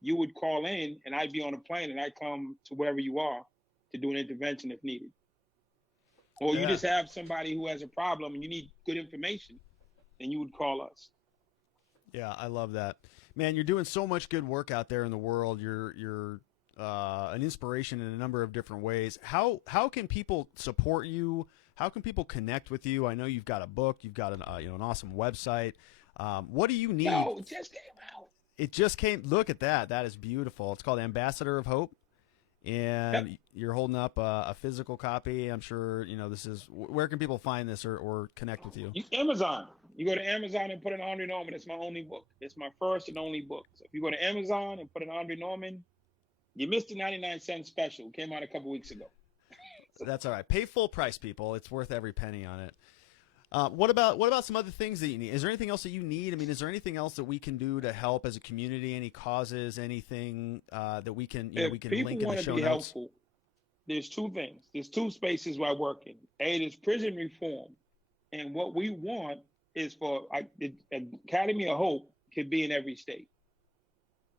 you would call in and I'd be on a plane and I'd come to wherever you are to do an intervention if needed. Or you just have somebody who has a problem and you need good information, then you would call us. Yeah, I love that. Man, you're doing so much good work out there in the world. You're an inspiration in a number of different ways. How can people support you? How can people connect with you? I know you've got a book, you've got an awesome website. What do you need? No, it just came out. It just came. Look at that. That is beautiful. It's called Ambassador of Hope. And you're holding up a physical copy. I'm sure, this is, where can people find this or connect with you? Amazon. You go to Amazon and put in Andre Norman. It's my only book. It's my first and only book. So if you go to Amazon and put in Andre Norman, you missed the 99-cent special. It came out a couple weeks ago. That's all right. Pay full price, people. It's worth every penny on it. What about some other things that you need? Is there anything else that you need? I mean, is there anything else that we can do to help as a community? Any causes? Anything that we can we can link in the show notes? Helpful, there's two things. There's two spaces where I work in. There's prison reform, and what we want is for the Academy of Hope could be in every state.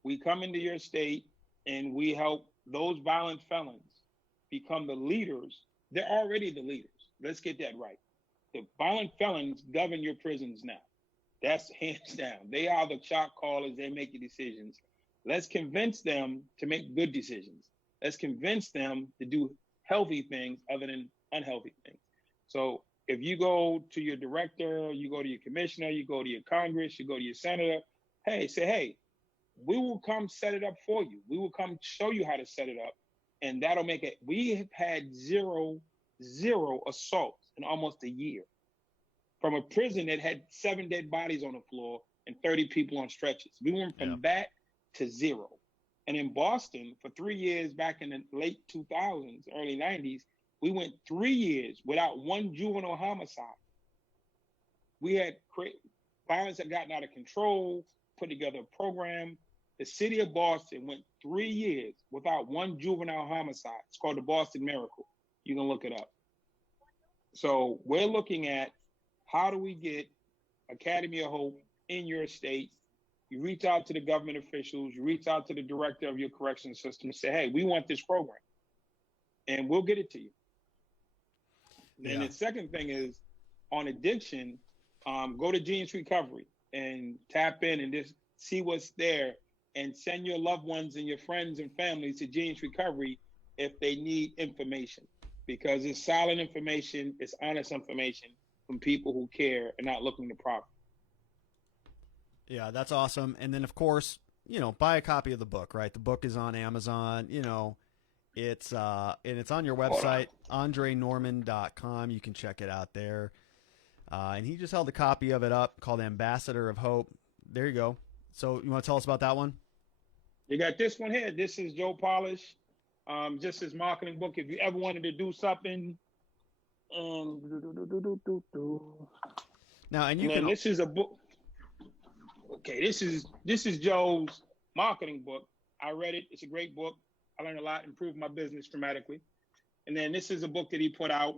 We come into your state and we help those violent felons become the leaders. They're already the leaders. Let's get that right. The violent felons govern your prisons now. That's hands down. They are the shot callers. They make the decisions. Let's convince them to make good decisions. Let's convince them to do healthy things other than unhealthy things. So if you go to your director, you go to your commissioner, you go to your Congress, you go to your senator, say, we will come set it up for you. We will come show you how to set it up. And that'll make it. We have had zero assaults in almost a year from a prison that had 7 dead bodies on the floor and 30 people on stretchers. We went from that to zero. And in Boston, for 3 years back in the late 2000s, early 90s, we went 3 years without one juvenile homicide. We had violence had gotten out of control, put together a program. The city of Boston went 3 years without one juvenile homicide. It's called the Boston Miracle. You can look it up. So we're looking at how do we get Academy of Hope in your state. You reach out to the government officials, you reach out to the director of your correction system and say, hey, we want this program. And we'll get it to you. And the second thing is on addiction, go to Genius Recovery and tap in and just see what's there and send your loved ones and your friends and families to Genius Recovery if they need information, because it's solid information, it's honest information from people who care and not looking to profit. Yeah, that's awesome. And then, of course, buy a copy of the book, right? The book is on Amazon. It's and it's on your website, andrenorman.com. You can check it out there. And he just held a copy of it up called Ambassador of Hope. There you go. So you want to tell us about that one? You got this one here. This is Joe Polish. Just his marketing book. If you ever wanted to do something, now, and you can. This is a book. Okay, this is Joe's marketing book. I read it. It's a great book. I learned a lot, improved my business dramatically. And then this is a book that he put out,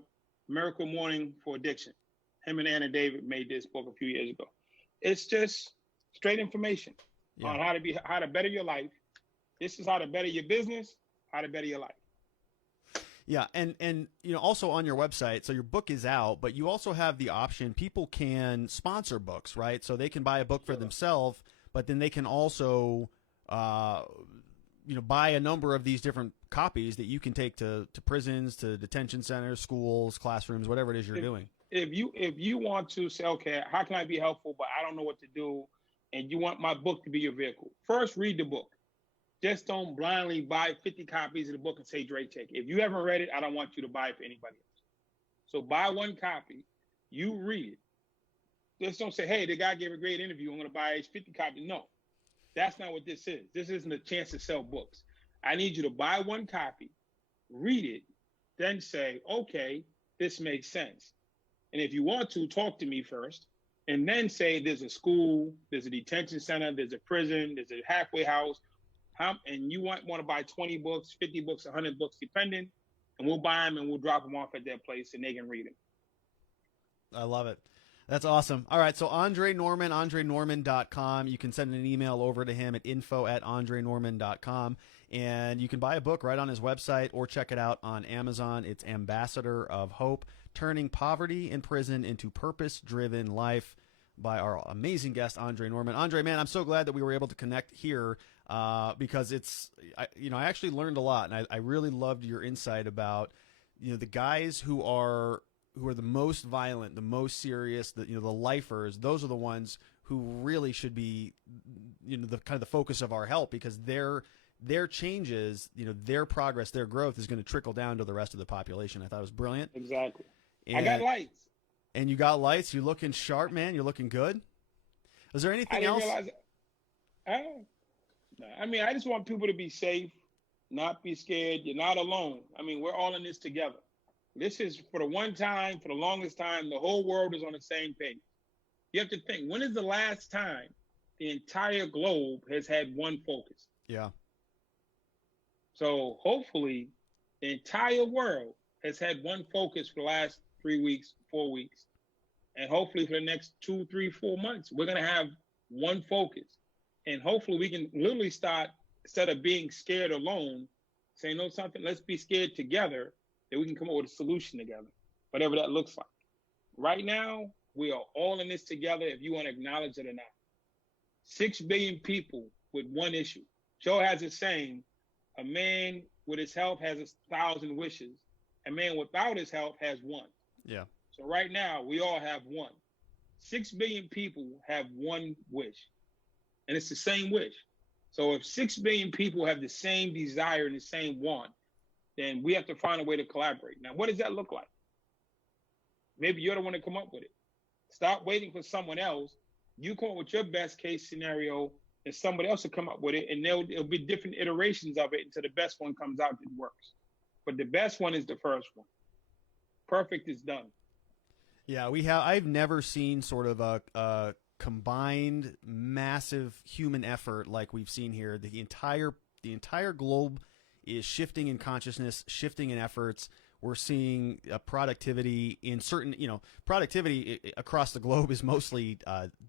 Miracle Morning for Addiction. Him and Anna David made this book a few years ago. It's just straight information on how to better your life. This is how to better your business, how to better your life. Yeah, and also on your website, so your book is out, but you also have the option, people can sponsor books, right? So they can buy a book for themselves, but then they can also buy a number of these different copies that you can take to prisons, to detention centers, schools, classrooms, whatever it is you're doing. If you want to say, okay, how can I be helpful, but I don't know what to do, and you want my book to be your vehicle, first read the book. Just don't blindly buy 50 copies of the book and say, Dre, take it. If you haven't read it, I don't want you to buy it for anybody else. So buy one copy, you read it. Just don't say, hey, the guy gave a great interview, I'm going to buy 50 copies. No, that's not what this is. This isn't a chance to sell books. I need you to buy one copy, read it, then say, okay, this makes sense. And if you want to, talk to me first, and then say there's a school, there's a detention center, there's a prison, there's a halfway house, and you want to buy 20 books, 50 books, 100 books, depending, and we'll buy them and we'll drop them off at their place and they can read them. I love it. That's awesome. All right, so Andre Norman, andrenorman.com. You can send an email over to him at info@andrenorman.com, and you can buy a book right on his website or check it out on Amazon. It's Ambassador of Hope, Turning Poverty in Prison into Purpose-Driven Life, by our amazing guest, Andre Norman. Andre, man, I'm so glad that we were able to connect here because I actually learned a lot, and I really loved your insight about, the guys who are the most violent, the most serious, the lifers. Those are the ones who really should be, the kind of the focus of our help, because their changes, their progress, their growth is going to trickle down to the rest of the population. I thought it was brilliant. Exactly. And I got lights. And you got lights. You're looking sharp, man. You're looking good. Is there anything else? I just want people to be safe, not be scared. You're not alone. We're all in this together. This is for the longest time, the whole world is on the same page. You have to think, when is the last time the entire globe has had one focus? Yeah. So hopefully the entire world has had one focus for the last 3 weeks, 4 weeks. And hopefully for the next 2, 3, 4 months, we're going to have one focus. And hopefully we can literally start, instead of being scared alone, saying, no, something, let's be scared together, that we can come up with a solution together, whatever that looks like. Right now, we are all in this together, if you want to acknowledge it or not. 6 billion people with one issue. Joe has a saying, a man with his health has 1,000 wishes. A man without his health has one. Yeah. So right now, we all have one. 6 billion people have one wish. And it's the same wish. So if 6 billion people have the same desire and the same want, then we have to find a way to collaborate. Now, what does that look like? Maybe you're the one to come up with it. Stop waiting for someone else. You come up with your best case scenario, and somebody else will come up with it, and there'll be different iterations of it until the best one comes out that works. But the best one is the first one. Perfect is done. Yeah, I've never seen sort of a combined massive human effort like we've seen here. The entire globe is shifting in consciousness, shifting in efforts. We're seeing productivity in certain, productivity across the globe is mostly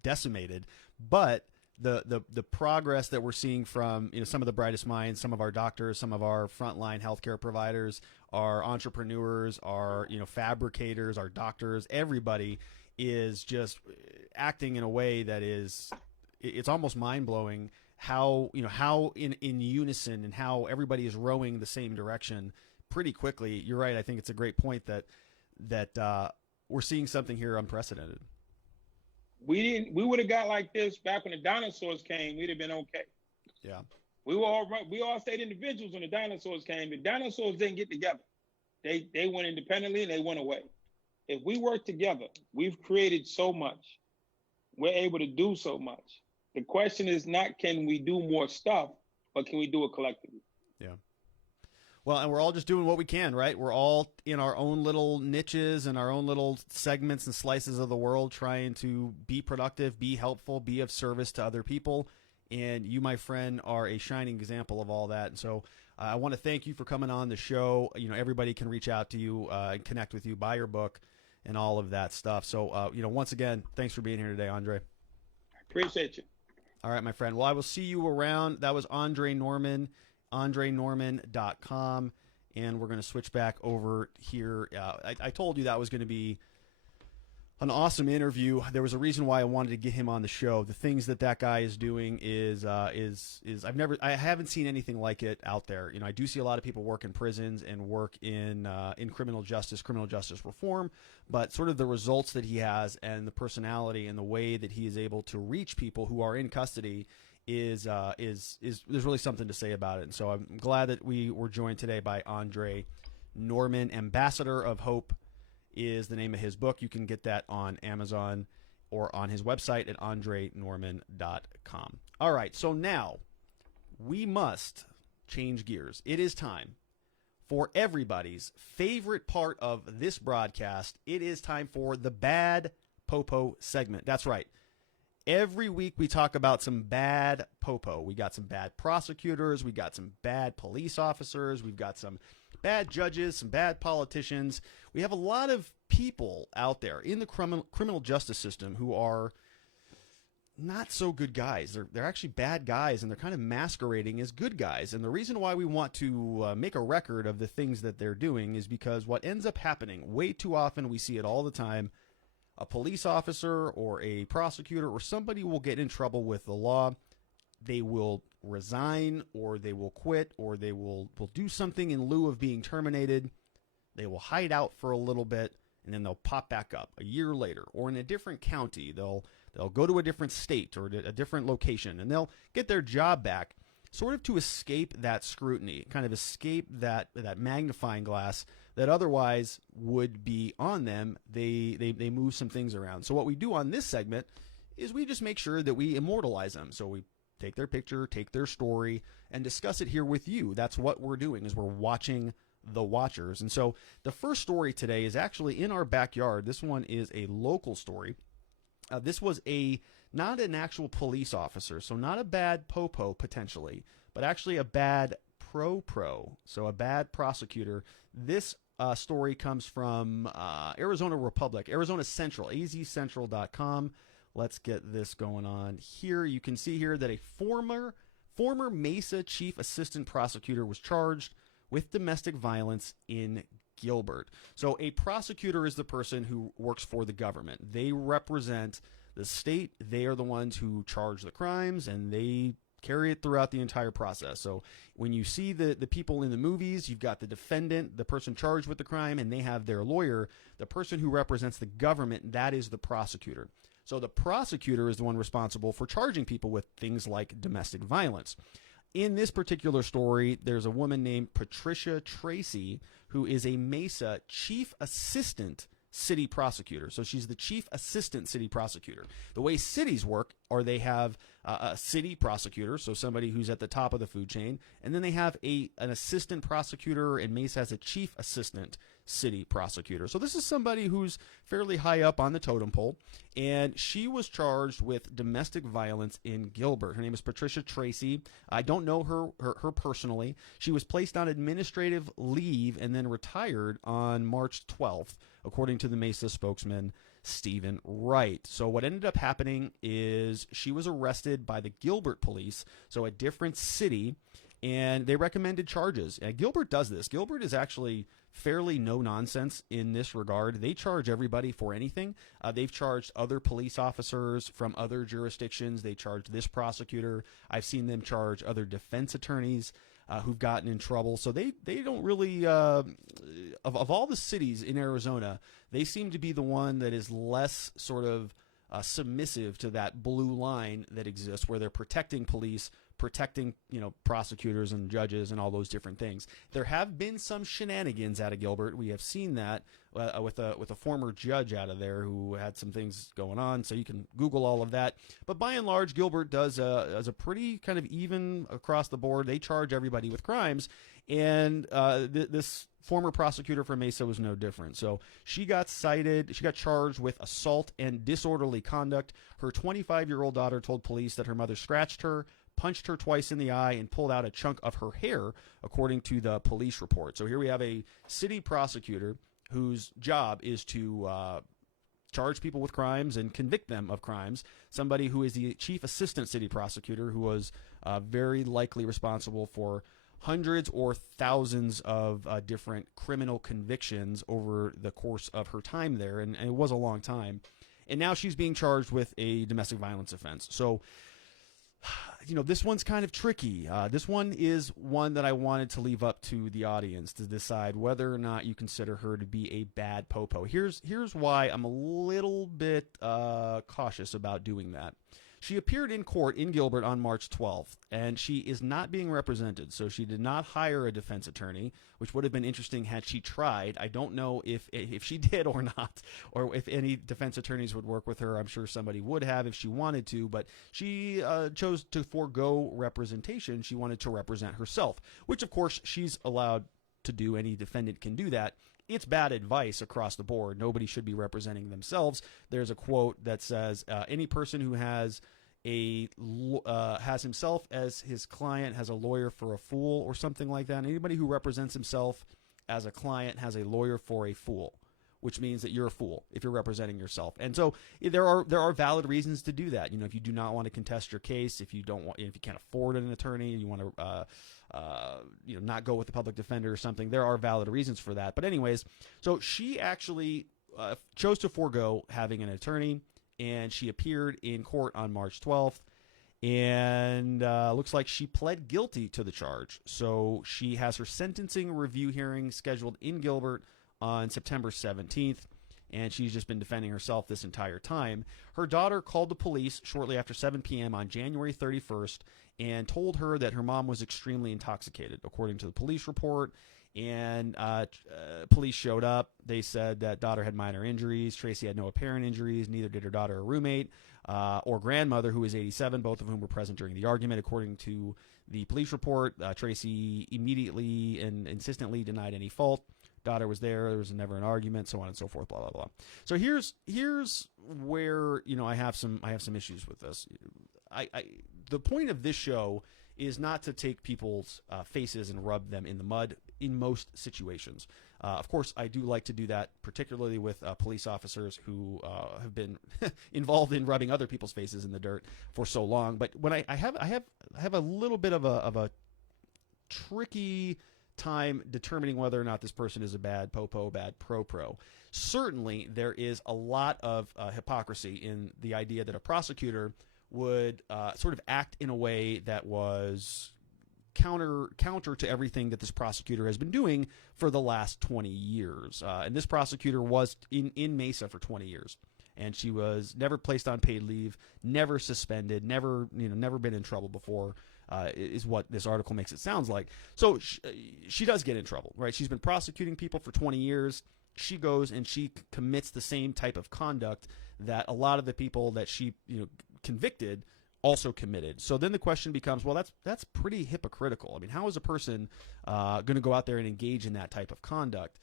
decimated, but the progress that we're seeing from some of the brightest minds, some of our doctors, some of our frontline healthcare providers, our entrepreneurs, our fabricators, our doctors, everybody is just acting in a way that it's almost mind blowing. how in unison and how everybody is rowing the same direction pretty quickly. You're right. I think it's a great point that we're seeing something here unprecedented. We would have got like this back when the dinosaurs came. We'd have been okay. Yeah. We all stayed individuals when the dinosaurs came. The dinosaurs didn't get together. They went independently and they went away. If we work together, we've created so much. We're able to do so much. The question is not can we do more stuff, but can we do it collectively? Yeah. Well, and we're all just doing what we can, right? We're all in our own little niches and our own little segments and slices of the world trying to be productive, be helpful, be of service to other people. And you, my friend, are a shining example of all that. And so I want to thank you for coming on the show. Everybody can reach out to you and connect with you, buy your book, and all of that stuff. So, once again, thanks for being here today, Andre. I appreciate you. All right, my friend. Well, I will see you around. That was Andre Norman, AndreNorman.com. And we're going to switch back over here. I told you that was going to be an awesome interview. There was a reason why I wanted to get him on the show. The things that guy is doing is I haven't seen anything like it out there. I do see a lot of people work in prisons and work in criminal justice reform, but sort of the results that he has and the personality and the way that he is able to reach people who are in custody is there's really something to say about it. And so I'm glad that we were joined today by Andre Norman. Ambassador of Hope is the name of his book. You can get that on Amazon or on his website at andrenorman.com. All right, so now we must change gears. It is time for everybody's favorite part of this broadcast. It is time for the Bad Popo segment. That's right. Every week we talk about some bad Popo. We got some bad prosecutors. We got some bad police officers. We've got some bad judges, some bad politicians. We have a lot of people out there in the criminal justice system who are not so good guys. They're actually bad guys, and they're kind of masquerading as good guys. And the reason why we want to make a record of the things that they're doing is because what ends up happening way too often, we see it all the time, a police officer or a prosecutor or somebody will get in trouble with the law. They will resign, or they will quit, or they will do something in lieu of being terminated. They will hide out for a little bit, and then they'll pop back up a year later, or in a different county. They'll go to a different state or a different location, and they'll get their job back, sort of to escape that scrutiny, kind of escape that magnifying glass that otherwise would be on them. They move some things around. So what we do on this segment is we just make sure that we immortalize them. So we take their picture, take their story, and discuss it here with you. That's what we're doing, is we're watching the Watchers. And so the first story today is actually in our backyard. This one is a local story. This was not an actual police officer, so not a bad Popo potentially, but actually a bad pro, so a bad prosecutor. This story comes from Arizona Republic, Arizona Central, azcentral.com. Let's get this going on here. You can see here that a former Mesa chief assistant prosecutor was charged with domestic violence in Gilbert. So a prosecutor is the person who works for the government. They represent the state. They are the ones who charge the crimes, and they carry it throughout the entire process. So when you see the people in the movies, you've got the defendant, the person charged with the crime, and they have their lawyer. The person who represents the government, that is the prosecutor. So the prosecutor is the one responsible for charging people with things like domestic violence. In this particular story, there's a woman named Patricia Tracy who is a Mesa chief assistant city prosecutor. So she's the chief assistant city prosecutor. The way cities work are they have a city prosecutor, so somebody who's at the top of the food chain, and then they have an assistant prosecutor, and Mesa has a chief assistant city prosecutor. So this is somebody who's fairly high up on the totem pole, and she was charged with domestic violence in Gilbert. Her name is Patricia Tracy. I don't know her personally. She was placed on administrative leave and then retired on March 12th, according to the Mesa spokesman, Stephen Wright. So what ended up happening is she was arrested by the Gilbert police, so a different city, and they recommended charges. And Gilbert does this. Gilbert is actually fairly no nonsense in this regard. They charge everybody for anything. They've charged other police officers from other jurisdictions. They charged this prosecutor. I've seen them charge other defense attorneys who've gotten in trouble. So they don't really, of all the cities in Arizona, they seem to be the one that is less sort of submissive to that blue line that exists, where they're protecting police, protecting, prosecutors and judges and all those different things. There have been some shenanigans out of Gilbert. We have seen that with a former judge out of there who had some things going on. So you can Google all of that. But by and large, Gilbert does a pretty kind of even across the board. They charge everybody with crimes, and this former prosecutor from Mesa was no different. So she got cited. She got charged with assault and disorderly conduct. Her 25-year-old daughter told police that her mother scratched her, punched her twice in the eye, and pulled out a chunk of her hair, according to the police report. So here we have a city prosecutor whose job is to charge people with crimes and convict them of crimes. Somebody who is the chief assistant city prosecutor, who was very likely responsible for hundreds or thousands of different criminal convictions over the course of her time there, and it was a long time. And now she's being charged with a domestic violence offense. So, this one's kind of tricky. This one is one that I wanted to leave up to the audience to decide whether or not you consider her to be a bad Popo. Here's why I'm a little bit cautious about doing that. She appeared in court in Gilbert on March 12th, and she is not being represented, so she did not hire a defense attorney, which would have been interesting had she tried. I don't know if she did or not, or if any defense attorneys would work with her. I'm sure somebody would have if she wanted to, but she chose to forego representation. She wanted to represent herself, which, of course, she's allowed to do. Any defendant can do that. It's bad advice across the board. Nobody should be representing themselves. There's a quote that says, any person who has himself as his client has a lawyer for a fool, or something like that. And anybody who represents himself as a client has a lawyer for a fool, which means that you're a fool if you're representing yourself. And so there are valid reasons to do that. If you do not want to contest your case, if you can't afford an attorney, and you want to not go with the public defender or something, there are valid reasons for that. But anyways, so she actually chose to forego having an attorney, and she appeared in court on March 12th, and looks like she pled guilty to the charge. So she has her sentencing review hearing scheduled in Gilbert on September 17th, and she's just been defending herself this entire time. Her daughter called the police shortly after 7 p.m. on January 31st and told her that her mom was extremely intoxicated, according to the police report. And police showed up. They said that daughter had minor injuries. Tracy had no apparent injuries. Neither did her daughter or roommate or grandmother, who is 87, both of whom were present during the argument, according to the police report. Tracy immediately and insistently denied any fault. Daughter was there. There was never an argument, so on and so forth, blah, blah, blah. So here's where, I have some issues with this. The point of this show is not to take people's faces and rub them in the mud in most situations. Of course, I do like to do that, particularly with police officers who have been involved in rubbing other people's faces in the dirt for so long. But when I have a little bit of a tricky time determining whether or not this person is a bad Popo, bad pro. Certainly, there is a lot of hypocrisy in the idea that a prosecutor would sort of act in a way that was counter to everything that this prosecutor has been doing for the last 20 years. And this prosecutor was in Mesa for 20 years. And she was never placed on paid leave, never suspended, never been in trouble before, is what this article makes it sound like. So she does get in trouble, right? She's been prosecuting people for 20 years. She goes and she commits the same type of conduct that a lot of the people that she convicted also committed. So then the question becomes, well, that's pretty hypocritical. I mean, how is a person going to go out there and engage in that type of conduct?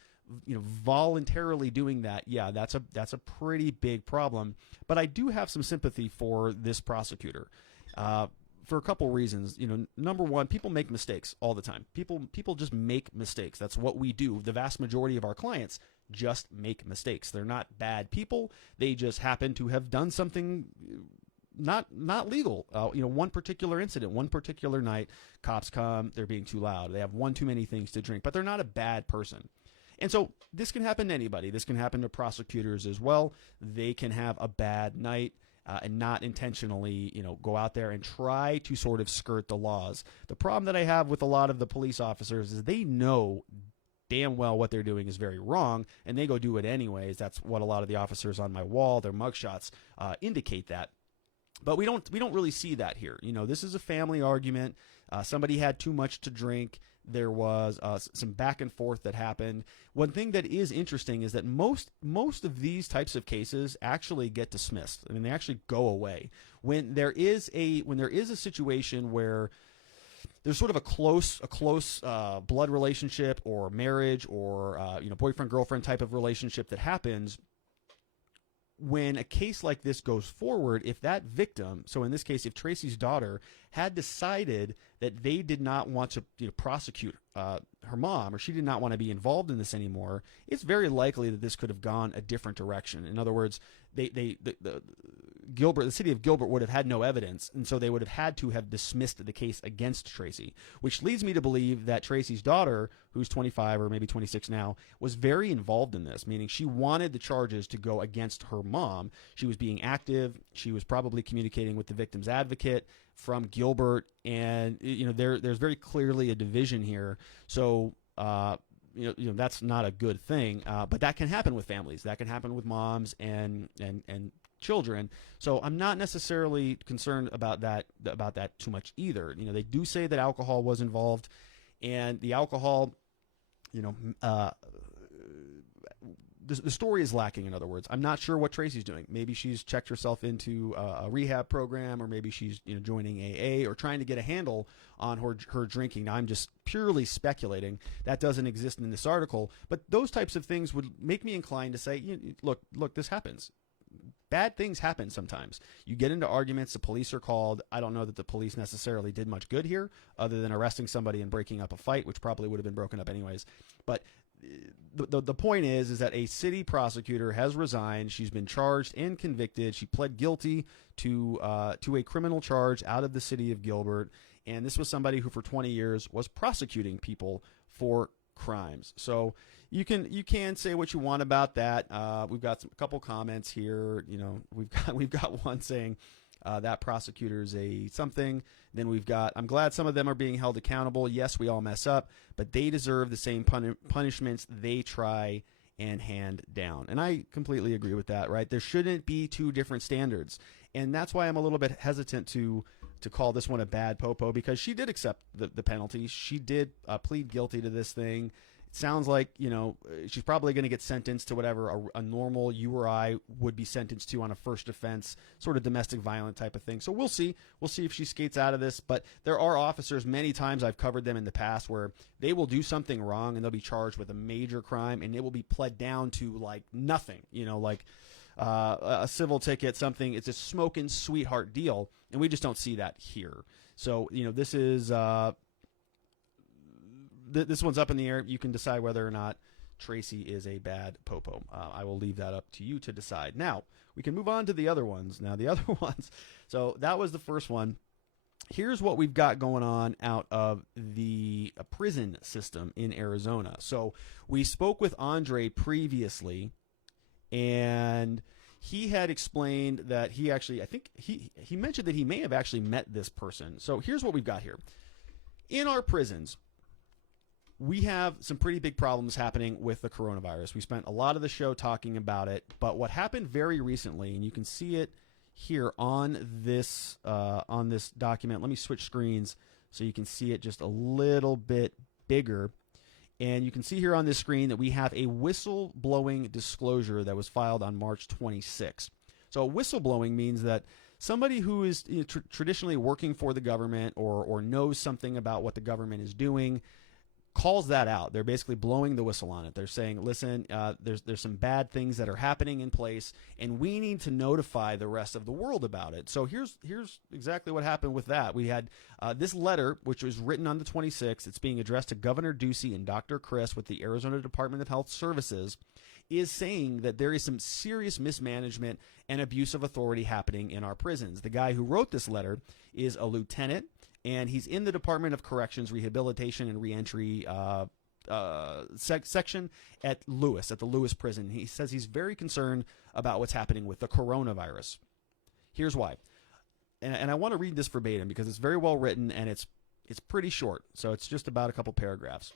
Voluntarily doing that, yeah, that's a pretty big problem. But I do have some sympathy for this prosecutor for a couple reasons. Number one, people make mistakes all the time. People just make mistakes. That's what we do. The vast majority of our clients just make mistakes. They're not bad people. They just happen to have done something not legal. One particular incident, one particular night, cops come, they're being too loud. They have one too many things to drink, but they're not a bad person. And so this can happen to anybody. This can happen to prosecutors as well. They can have a bad night and not intentionally, go out there and try to sort of skirt the laws. The problem that I have with a lot of the police officers is they know damn well what they're doing is very wrong, and they go do it anyways. That's what a lot of the officers on my wall, their mugshots, indicate that. But we don't really see that here. This is a family argument. Somebody had too much to drink. There was some back and forth that happened. One thing that is interesting is that most of these types of cases actually get dismissed. I mean, they actually go away when there is a situation where there's sort of a close blood relationship or marriage or boyfriend girlfriend type of relationship that happens. When a case like this goes forward, if that victim, so in this case, if Tracy's daughter had decided that they did not want to prosecute her mom, or she did not want to be involved in this anymore, it's very likely that this could have gone a different direction. In other words, the city of Gilbert would have had no evidence, and so they would have had to have dismissed the case against Tracy, which leads me to believe that Tracy's daughter, who's 25 or maybe 26 now, was very involved in this, meaning she wanted the charges to go against her mom. She was being active. She was probably communicating with the victim's advocate from Gilbert, and there's very clearly a division here. So that's not a good thing, but that can happen with families. That can happen with moms and children. So I'm not necessarily concerned about that too much either. They do say that alcohol was involved, and the alcohol, the story is lacking. In other words, I'm not sure what Tracy's doing. Maybe she's checked herself into a rehab program, or maybe she's joining AA or trying to get a handle on her drinking. Now, I'm just purely speculating. That doesn't exist in this article, but those types of things would make me inclined to say, look, this happens. Bad things happen sometimes. You get into arguments, the police are called. I don't know that the police necessarily did much good here other than arresting somebody and breaking up a fight, which probably would have been broken up anyways. But the point is that a city prosecutor has resigned. She's been charged and convicted. She pled guilty to a criminal charge out of the city of Gilbert. And this was somebody who for 20 years was prosecuting people for crimes. So you can say what you want about that. We've got a couple comments here. We've got one saying that prosecutor's a something. Then we've got, I'm glad some of them are being held accountable. Yes, we all mess up, but they deserve the same punishments they try and hand down. And I completely agree with that, right? There shouldn't be two different standards. And that's why I'm a little bit hesitant to call this one a bad Popo, because she did accept the penalty. She did plead guilty to this thing. It sounds like, she's probably going to get sentenced to whatever a normal you or I would be sentenced to on a first offense, sort of domestic violent type of thing. So we'll see. We'll see if she skates out of this. But there are officers, many times I've covered them in the past, where they will do something wrong and they'll be charged with a major crime, and it will be pled down to like nothing, a civil ticket, something. It's a smoking sweetheart deal, and we just don't see that here. So, this is this one's up in the air. You can decide whether or not Tracy is a bad Popo. I will leave that up to you to decide. Now, we can move on to the other ones. So that was the first one. Here's what we've got going on out of the prison system in Arizona. So we spoke with Andre previously, and he had explained that he actually, I think he mentioned that he may have actually met this person. So here's what we've got here. In our prisons, we have some pretty big problems happening with the coronavirus. We spent a lot of the show talking about it, but what happened very recently, and you can see it here on this document. Let me switch screens so you can see it just a little bit bigger. And you can see here on this screen that we have a whistleblowing disclosure that was filed on March 26. So whistleblowing means that somebody who is traditionally working for the government or knows something about what the government is doing calls that out. They're basically blowing the whistle on it. They're saying, listen, there's some bad things that are happening in place, and we need to notify the rest of the world about it. So here's exactly what happened with that. We had this letter, which was written on the 26th. It's being addressed to Governor Ducey and Dr. Chris with the Arizona Department of Health Services, is saying that there is some serious mismanagement and abuse of authority happening in our prisons. The guy who wrote this letter is a lieutenant, and he's in the Department of Corrections, Rehabilitation, and Reentry section at the Lewis prison. He says he's very concerned about what's happening with the coronavirus. Here's why. And I want to read this verbatim because it's very well written and it's pretty short. So it's just about a couple paragraphs.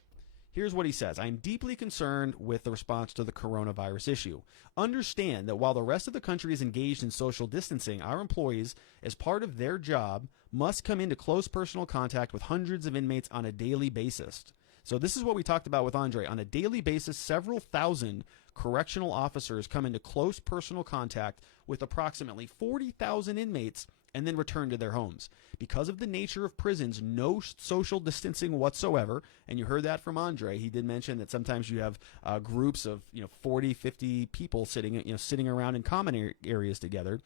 Here's what he says. I am deeply concerned with the response to the coronavirus issue. Understand that while the rest of the country is engaged in social distancing, our employees, as part of their job, must come into close personal contact with hundreds of inmates on a daily basis. So this is what we talked about with Andre. On a daily basis, several thousand correctional officers come into close personal contact with approximately 40,000 inmates and then return to their homes. Because of the nature of prisons, no social distancing whatsoever, and you heard that from Andre. He did mention that sometimes you have groups of 40, 50 people sitting around in common areas together.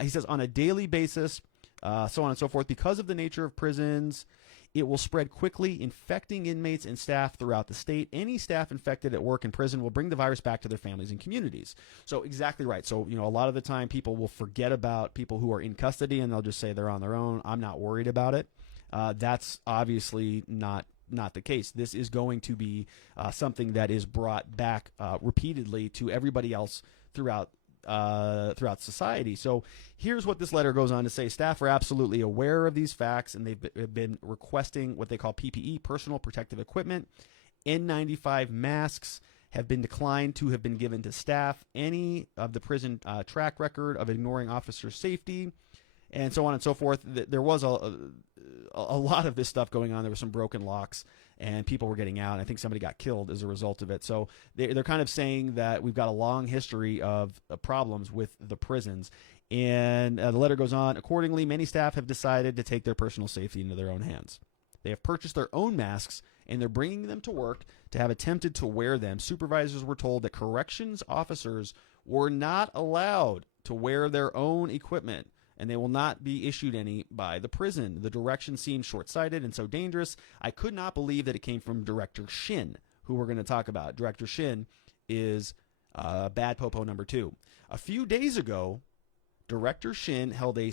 He says on a daily basis, so on and so forth. Because of the nature of prisons, it will spread quickly, infecting inmates and staff throughout the state. Any staff infected at work in prison will bring the virus back to their families and communities. So exactly right. So, a lot of the time people will forget about people who are in custody and they'll just say they're on their own. I'm not worried about it. That's obviously not the case. This is going to be something that is brought back repeatedly to everybody else throughout society. So here's what this letter goes on to say. Staff are absolutely aware of these facts, and they've been requesting what they call PPE, personal protective equipment. N95 masks have been declined to have been given to staff. Any of the prison track record of ignoring officer safety, and so on and so forth. There was a lot of this stuff going on. There were some broken locks, and people were getting out. I think somebody got killed as a result of it. So they're kind of saying that we've got a long history of problems with the prisons. And the letter goes on. Accordingly, many staff have decided to take their personal safety into their own hands. They have purchased their own masks, and they're bringing them to work to have attempted to wear them. Supervisors were told that corrections officers were not allowed to wear their own equipment, and they will not be issued any by the prison. The direction seemed short-sighted and so dangerous. I could not believe that it came from Director Shin, who we're going to talk about. Director Shin is bad Popo number 2. A few days ago, Director Shin held a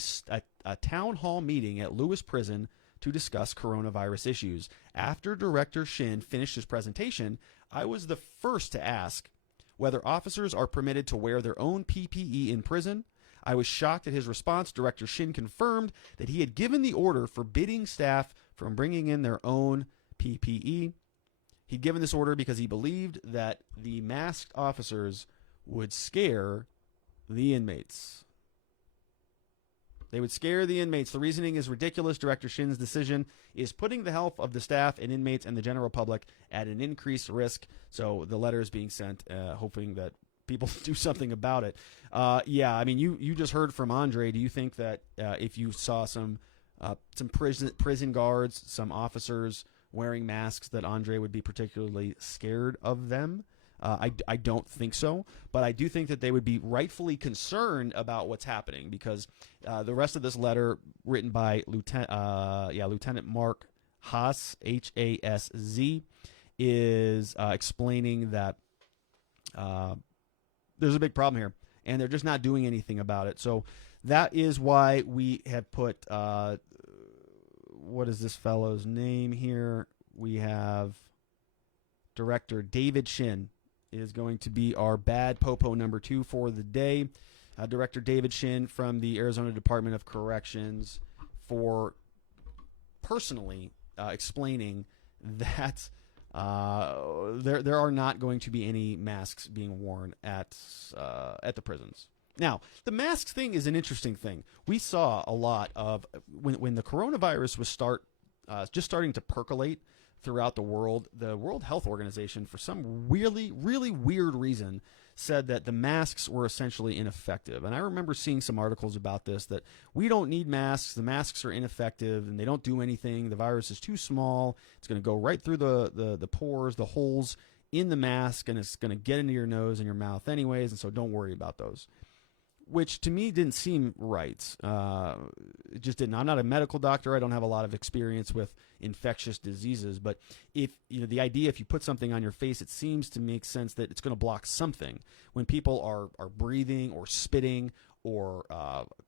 town hall meeting at Lewis Prison to discuss coronavirus issues. After Director Shin finished his presentation, I was the first to ask whether officers are permitted to wear their own PPE in prison. I was shocked at his response. Director Shin confirmed that he had given the order forbidding staff from bringing in their own PPE. He'd given this order because he believed that the masked officers would scare the inmates. They would scare the inmates. The reasoning is ridiculous. Director Shin's decision is putting the health of the staff and inmates and the general public at an increased risk. So the letter is being sent, hoping that people do something about it. Yeah, I mean, you just heard from Andre. Do you think that if you saw some prison guards, some officers wearing masks, that Andre would be particularly scared of them? I don't think so, but I do think that they would be rightfully concerned about what's happening, because the rest of this letter, written by Lieutenant Mark Haas, H-A-S-Z, is explaining that there's a big problem here, and they're just not doing anything about it. So that is why we have put, what is this fellow's name here? We have Director David Shin is going to be our bad Popo number 2 for the day. Director David Shin from the Arizona Department of Corrections, for personally explaining that there are not going to be any masks being worn at the prisons. Now, the masks thing is an interesting thing. We saw a lot of when the coronavirus was just starting to percolate throughout the World Health Organization, for some really, really weird reason, said that the masks were essentially ineffective. And I remember seeing some articles about this, that we don't need masks, the masks are ineffective, and they don't do anything, the virus is too small, it's going to go right through the pores, the holes in the mask, and it's going to get into your nose and your mouth anyways, and so don't worry about those. Which to me didn't seem right. It just didn't. I'm not a medical doctor. I don't have a lot of experience with infectious diseases. But if the idea, if you put something on your face, it seems to make sense that it's going to block something. When people are breathing or spitting or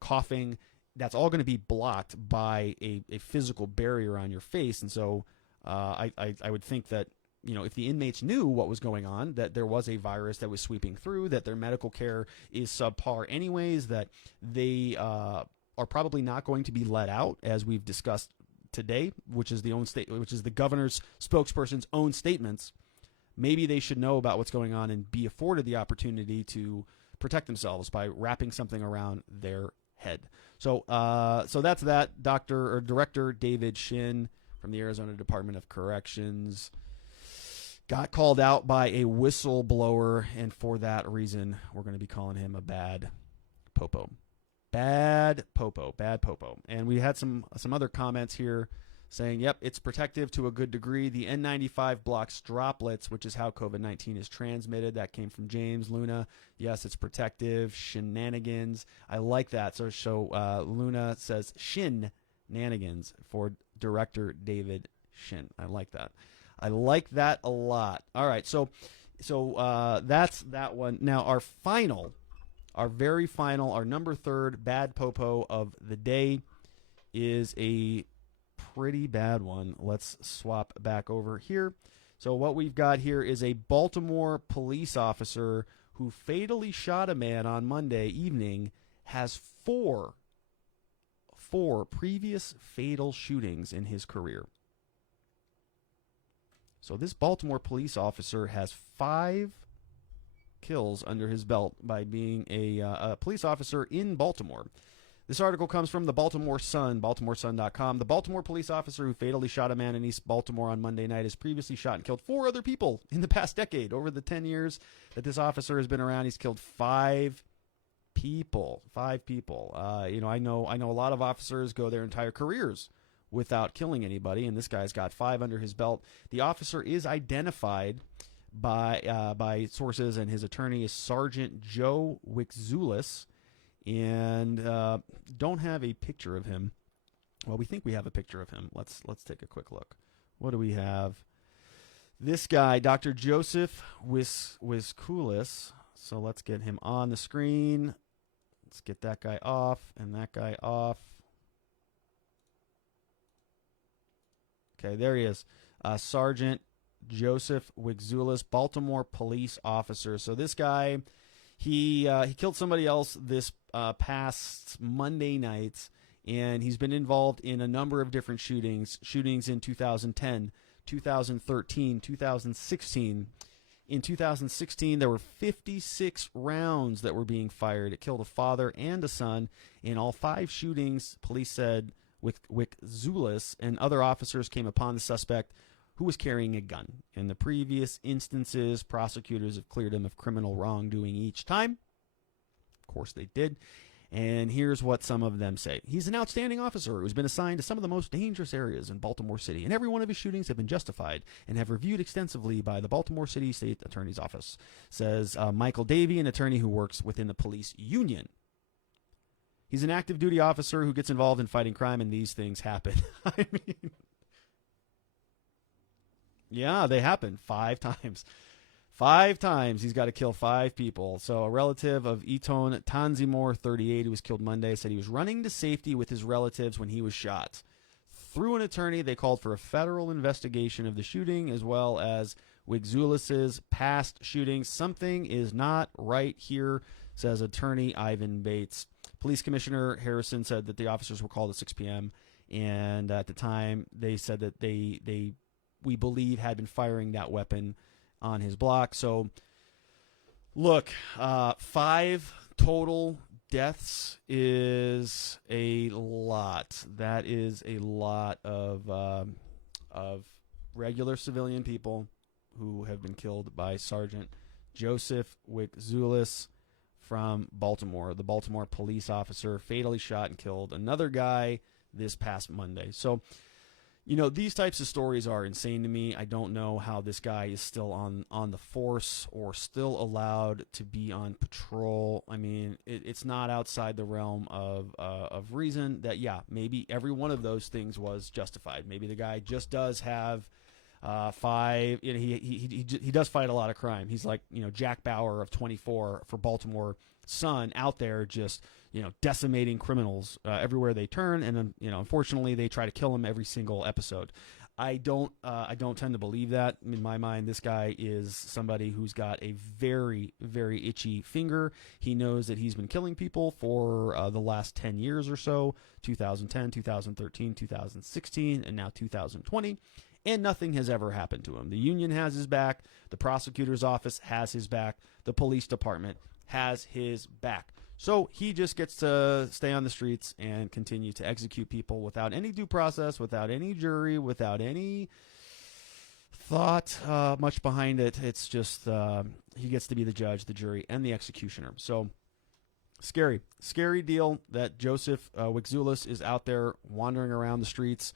coughing, that's all going to be blocked by a physical barrier on your face. And so I would think that if the inmates knew what was going on, that there was a virus that was sweeping through, that their medical care is subpar anyways, that they are probably not going to be let out, as we've discussed today, which is the governor's spokesperson's own statements. Maybe they should know about what's going on and be afforded the opportunity to protect themselves by wrapping something around their head. So that's that. Director David Shin from the Arizona Department of Corrections got called out by a whistleblower, and for that reason, we're going to be calling him a bad Popo. Bad Popo. And we had some other comments here saying, yep, it's protective to a good degree. The N95 blocks droplets, which is how COVID-19 is transmitted. That came from James Luna. Yes, it's protective. Shenanigans. I like that. So Luna says shenanigans for Director David Shin. I like that. I like that a lot. All right, so that's that one. Now our very final, our number 3 bad Popo of the day is a pretty bad one. Let's swap back over here. So what we've got here is a Baltimore police officer who fatally shot a man on Monday evening, has four previous fatal shootings in his career. So this Baltimore police officer has 5 kills under his belt by being a police officer in Baltimore. This article comes from the Baltimore Sun, baltimoresun.com. The Baltimore police officer who fatally shot a man in East Baltimore on Monday night has previously shot and killed 4 other people in the past decade. Over the 10 years that this officer has been around, he's killed 5 people. 5 people. I know a lot of officers go their entire careers without killing anybody, and this guy's got 5 under his belt. The officer is identified by sources, and his attorney is Sergeant Joe Wixzulis, and don't have a picture of him. Well, we think we have a picture of him. Let's take a quick look. What do we have? This guy, Dr. Joseph Wixzulis. So let's get him on the screen. Let's get that guy off and that guy off. Okay, there he is. Sergeant Joseph Wixzulis, Baltimore police officer. So this guy, he killed somebody else this past Monday night, and he's been involved in a number of different shootings in 2010, 2013, 2016. In 2016, there were 56 rounds that were being fired. It killed a father and a son. In all 5 shootings, police said Wixzulis and other officers came upon the suspect who was carrying a gun. In the previous instances, prosecutors have cleared him of criminal wrongdoing each time. Of course they did. And here's what some of them say. He's an outstanding officer who's been assigned to some of the most dangerous areas in Baltimore City, and every one of his shootings have been justified and have reviewed extensively by the Baltimore City State Attorney's Office, says Michael Davey, an attorney who works within the police union. He's an active duty officer who gets involved in fighting crime, and these things happen. I mean, yeah, they happen 5 times. 5 times he's got to kill 5 people. So a relative of Eton Tanzimore, 38, who was killed Monday, said he was running to safety with his relatives when he was shot. Through an attorney, they called for a federal investigation of the shooting as well as Wixzulis's past shootings. Something is not right here, says attorney Ivan Bates. Police Commissioner Harrison said that the officers were called at 6 p.m. and at the time they said that we believe had been firing that weapon on his block. So, look, 5 total deaths is a lot. That is a lot of regular civilian people who have been killed by Sergeant Joseph Wixzulis from Baltimore. The Baltimore police officer fatally shot and killed another guy this past Monday. So, these types of stories are insane to me. I don't know how this guy is still on the force or still allowed to be on patrol. I mean, it's not outside the realm of reason that, yeah, maybe every one of those things was justified. Maybe the guy just does have 5. He does fight a lot of crime. He's like, Jack Bauer of 24 for Baltimore Sun out there just, decimating criminals everywhere they turn. And, unfortunately, they try to kill him every single episode. I don't tend to believe that. In my mind, this guy is somebody who's got a very, very itchy finger. He knows that he's been killing people for the last 10 years or so, 2010, 2013, 2016, and now 2020, and nothing has ever happened to him. The union has his back. The prosecutor's office has his back. The police department has his back. So he just gets to stay on the streets and continue to execute people without any due process, without any jury, without any thought much behind it. It's just he gets to be the judge, the jury, and the executioner. So scary deal that Joseph Wixoulis is out there wandering around the streets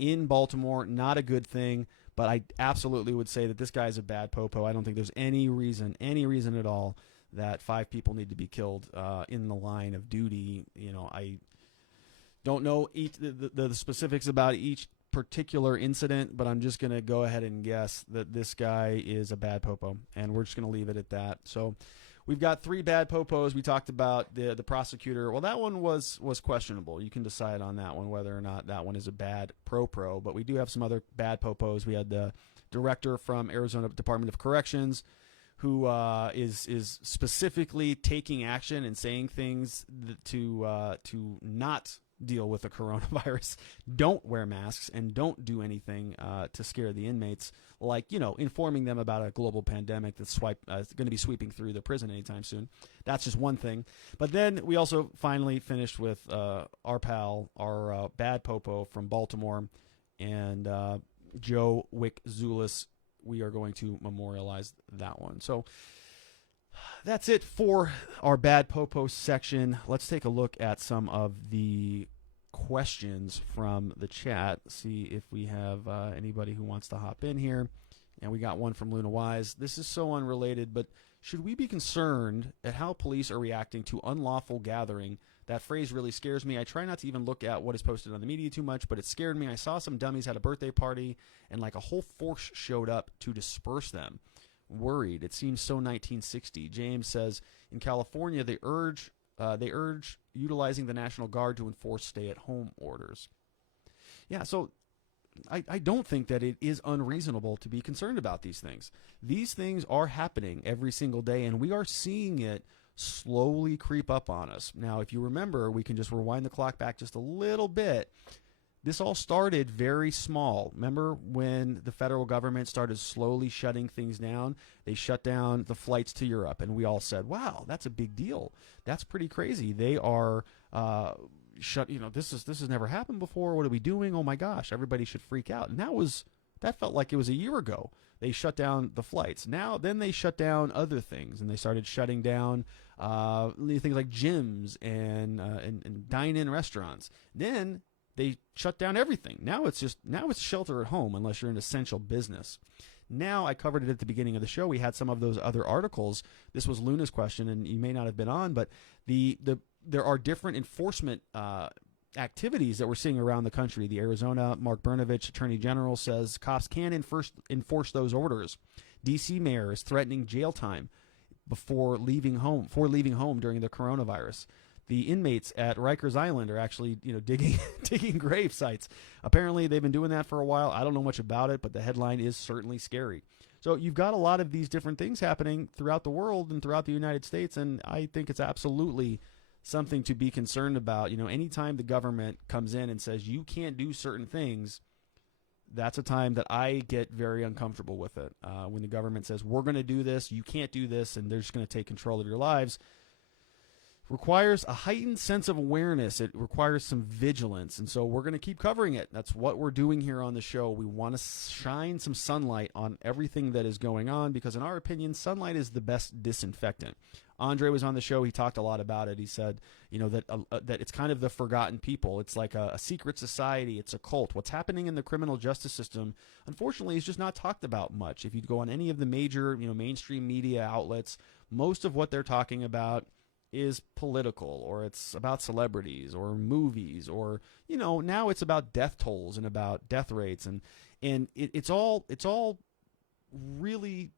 in Baltimore. Not a good thing, but I absolutely would say that this guy is a bad Popo. I don't think there's any reason at all that 5 people need to be killed in the line of duty. You know, I don't know the specifics about each particular incident, but I'm just going to go ahead and guess that this guy is a bad Popo, and we're just going to leave it at that. So we've got 3 bad Popos. We talked about the prosecutor. Well, that one was questionable. You can decide on that one whether or not that one is a bad pro, but we do have some other bad Popos. We had the director from Arizona Department of Corrections, who is specifically taking action and saying things to not deal with the coronavirus. Don't wear masks and don't do anything to scare the inmates, like, you know, informing them about a global pandemic that's going to be sweeping through the prison anytime soon. That's just one thing. But then we also finally finished with our pal, our bad Popo from Baltimore, and Joe Wixoulis. We are going to memorialize that one. So that's it for our bad Popo section. Let's take a look at some of the questions from the chat. See if we have anybody who wants to hop in here. And we got one from Luna Wise. This is so unrelated, but should we be concerned at how police are reacting to unlawful gathering? That phrase really scares me. I try not to even look at what is posted on the media too much, but it scared me. I saw some dummies at a birthday party, and like a whole force showed up to disperse them. Worried. It seems so 1960. James says, in California, they urge utilizing the National Guard to enforce stay-at-home orders. Yeah, so I don't think that it is unreasonable to be concerned about these things. These things are happening every single day, and we are seeing it slowly creep up on us. Now, if you remember, we can just rewind the clock back just a little bit. This all started very small. Remember when the federal government started slowly shutting things down? They shut down the flights to Europe, and we all said, wow, that's a big deal. That's pretty crazy. They are shut, you know, this has never happened before. What are we doing? Oh my gosh, everybody should freak out. And that felt like it was a year ago. They shut down the flights. Then they shut down other things, and they started shutting down things like gyms and dine-in restaurants. Then they shut down everything. Now it's shelter at home unless you're an essential business. Now, I covered it at the beginning of the show. We had some of those other articles. This was Luna's question, and you may not have been on, but there are different enforcement activities that we're seeing around the country. The Arizona Mark Brnovich, Attorney General, says cops can enforce those orders. D.C. mayor is threatening jail time before leaving home during the coronavirus. The inmates at Rikers Island are actually, digging grave sites. Apparently, they've been doing that for a while. I don't know much about it, but the headline is certainly scary. So you've got a lot of these different things happening throughout the world and throughout the United States, and I think it's absolutely something to be concerned about. Anytime the government comes in and says you can't do certain things, that's a time that I get very uncomfortable with it. When the government says we're going to do this, you can't do this, and they're just going to take control of your lives. Requires a heightened sense of awareness. It requires some vigilance, and so we're going to keep covering it. That's what we're doing here on the show. We want to shine some sunlight on everything that is going on because, in our opinion, sunlight is the best disinfectant. Andre was on the show. He talked a lot about it. He said, that it's kind of the forgotten people. It's like a secret society. It's a cult. What's happening in the criminal justice system, unfortunately, is just not talked about much. If you go on any of the major, mainstream media outlets, most of what they're talking about is political, or it's about celebrities or movies, or now it's about death tolls and about death rates, and it's all really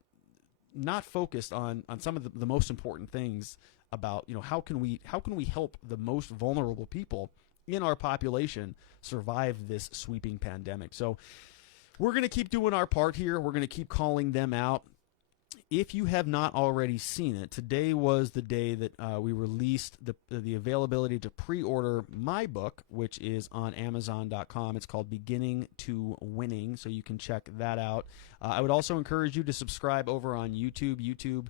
not focused on some of the most important things about how can we help the most vulnerable people in our population survive this sweeping pandemic. So we're going to keep doing our part here. We're going to keep calling them out. If you have not already seen it, today was the day that we released the availability to pre-order my book, which is on Amazon.com. It's called Beginning to Winning, so you can check that out. I would also encourage you to subscribe over on YouTube. YouTube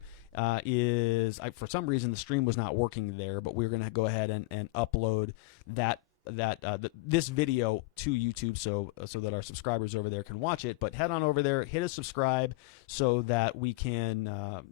for some reason, the stream was not working there, but we're going to go ahead and upload this video to YouTube so that our subscribers over there can watch it. But head on over there, hit a subscribe so that we can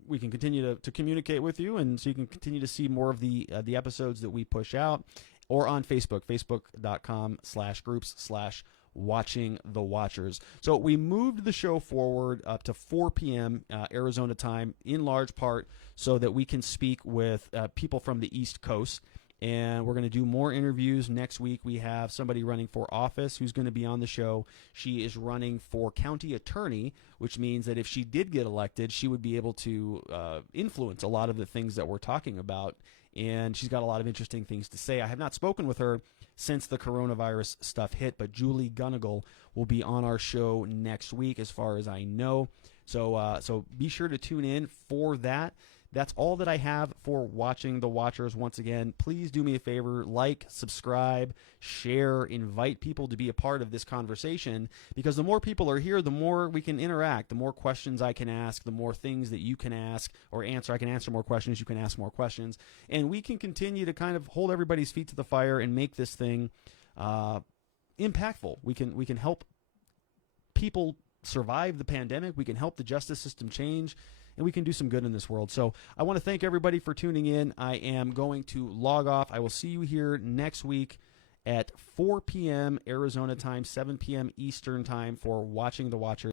continue to communicate with you, and so you can continue to see more of the episodes that we push out, or on Facebook, facebook.com/groups/Watching the Watchers. So we moved the show forward up to 4 p.m. Arizona time, in large part so that we can speak with people from the East Coast. And we're going to do more interviews next week. We have somebody running for office who's going to be on the show. She is running for county attorney, which means that if she did get elected, she would be able to influence a lot of the things that we're talking about. And she's got a lot of interesting things to say. I have not spoken with her since the coronavirus stuff hit, but Julie Gunnagle will be on our show next week, as far as I know. So be sure to tune in for that. That's all that I have for Watching the Watchers. Once again, please do me a favor, like, subscribe, share, invite people to be a part of this conversation, because the more people are here, the more we can interact, the more questions I can ask, the more things that you can ask or answer. I can answer more questions, you can ask more questions, and we can continue to kind of hold everybody's feet to the fire and make this thing impactful. We can help people survive the pandemic. We can help the justice system change, and we can do some good in this world. So I want to thank everybody for tuning in. I am going to log off. I will see you here next week at 4 p.m. Arizona time, 7 p.m. Eastern time for Watching the Watchers.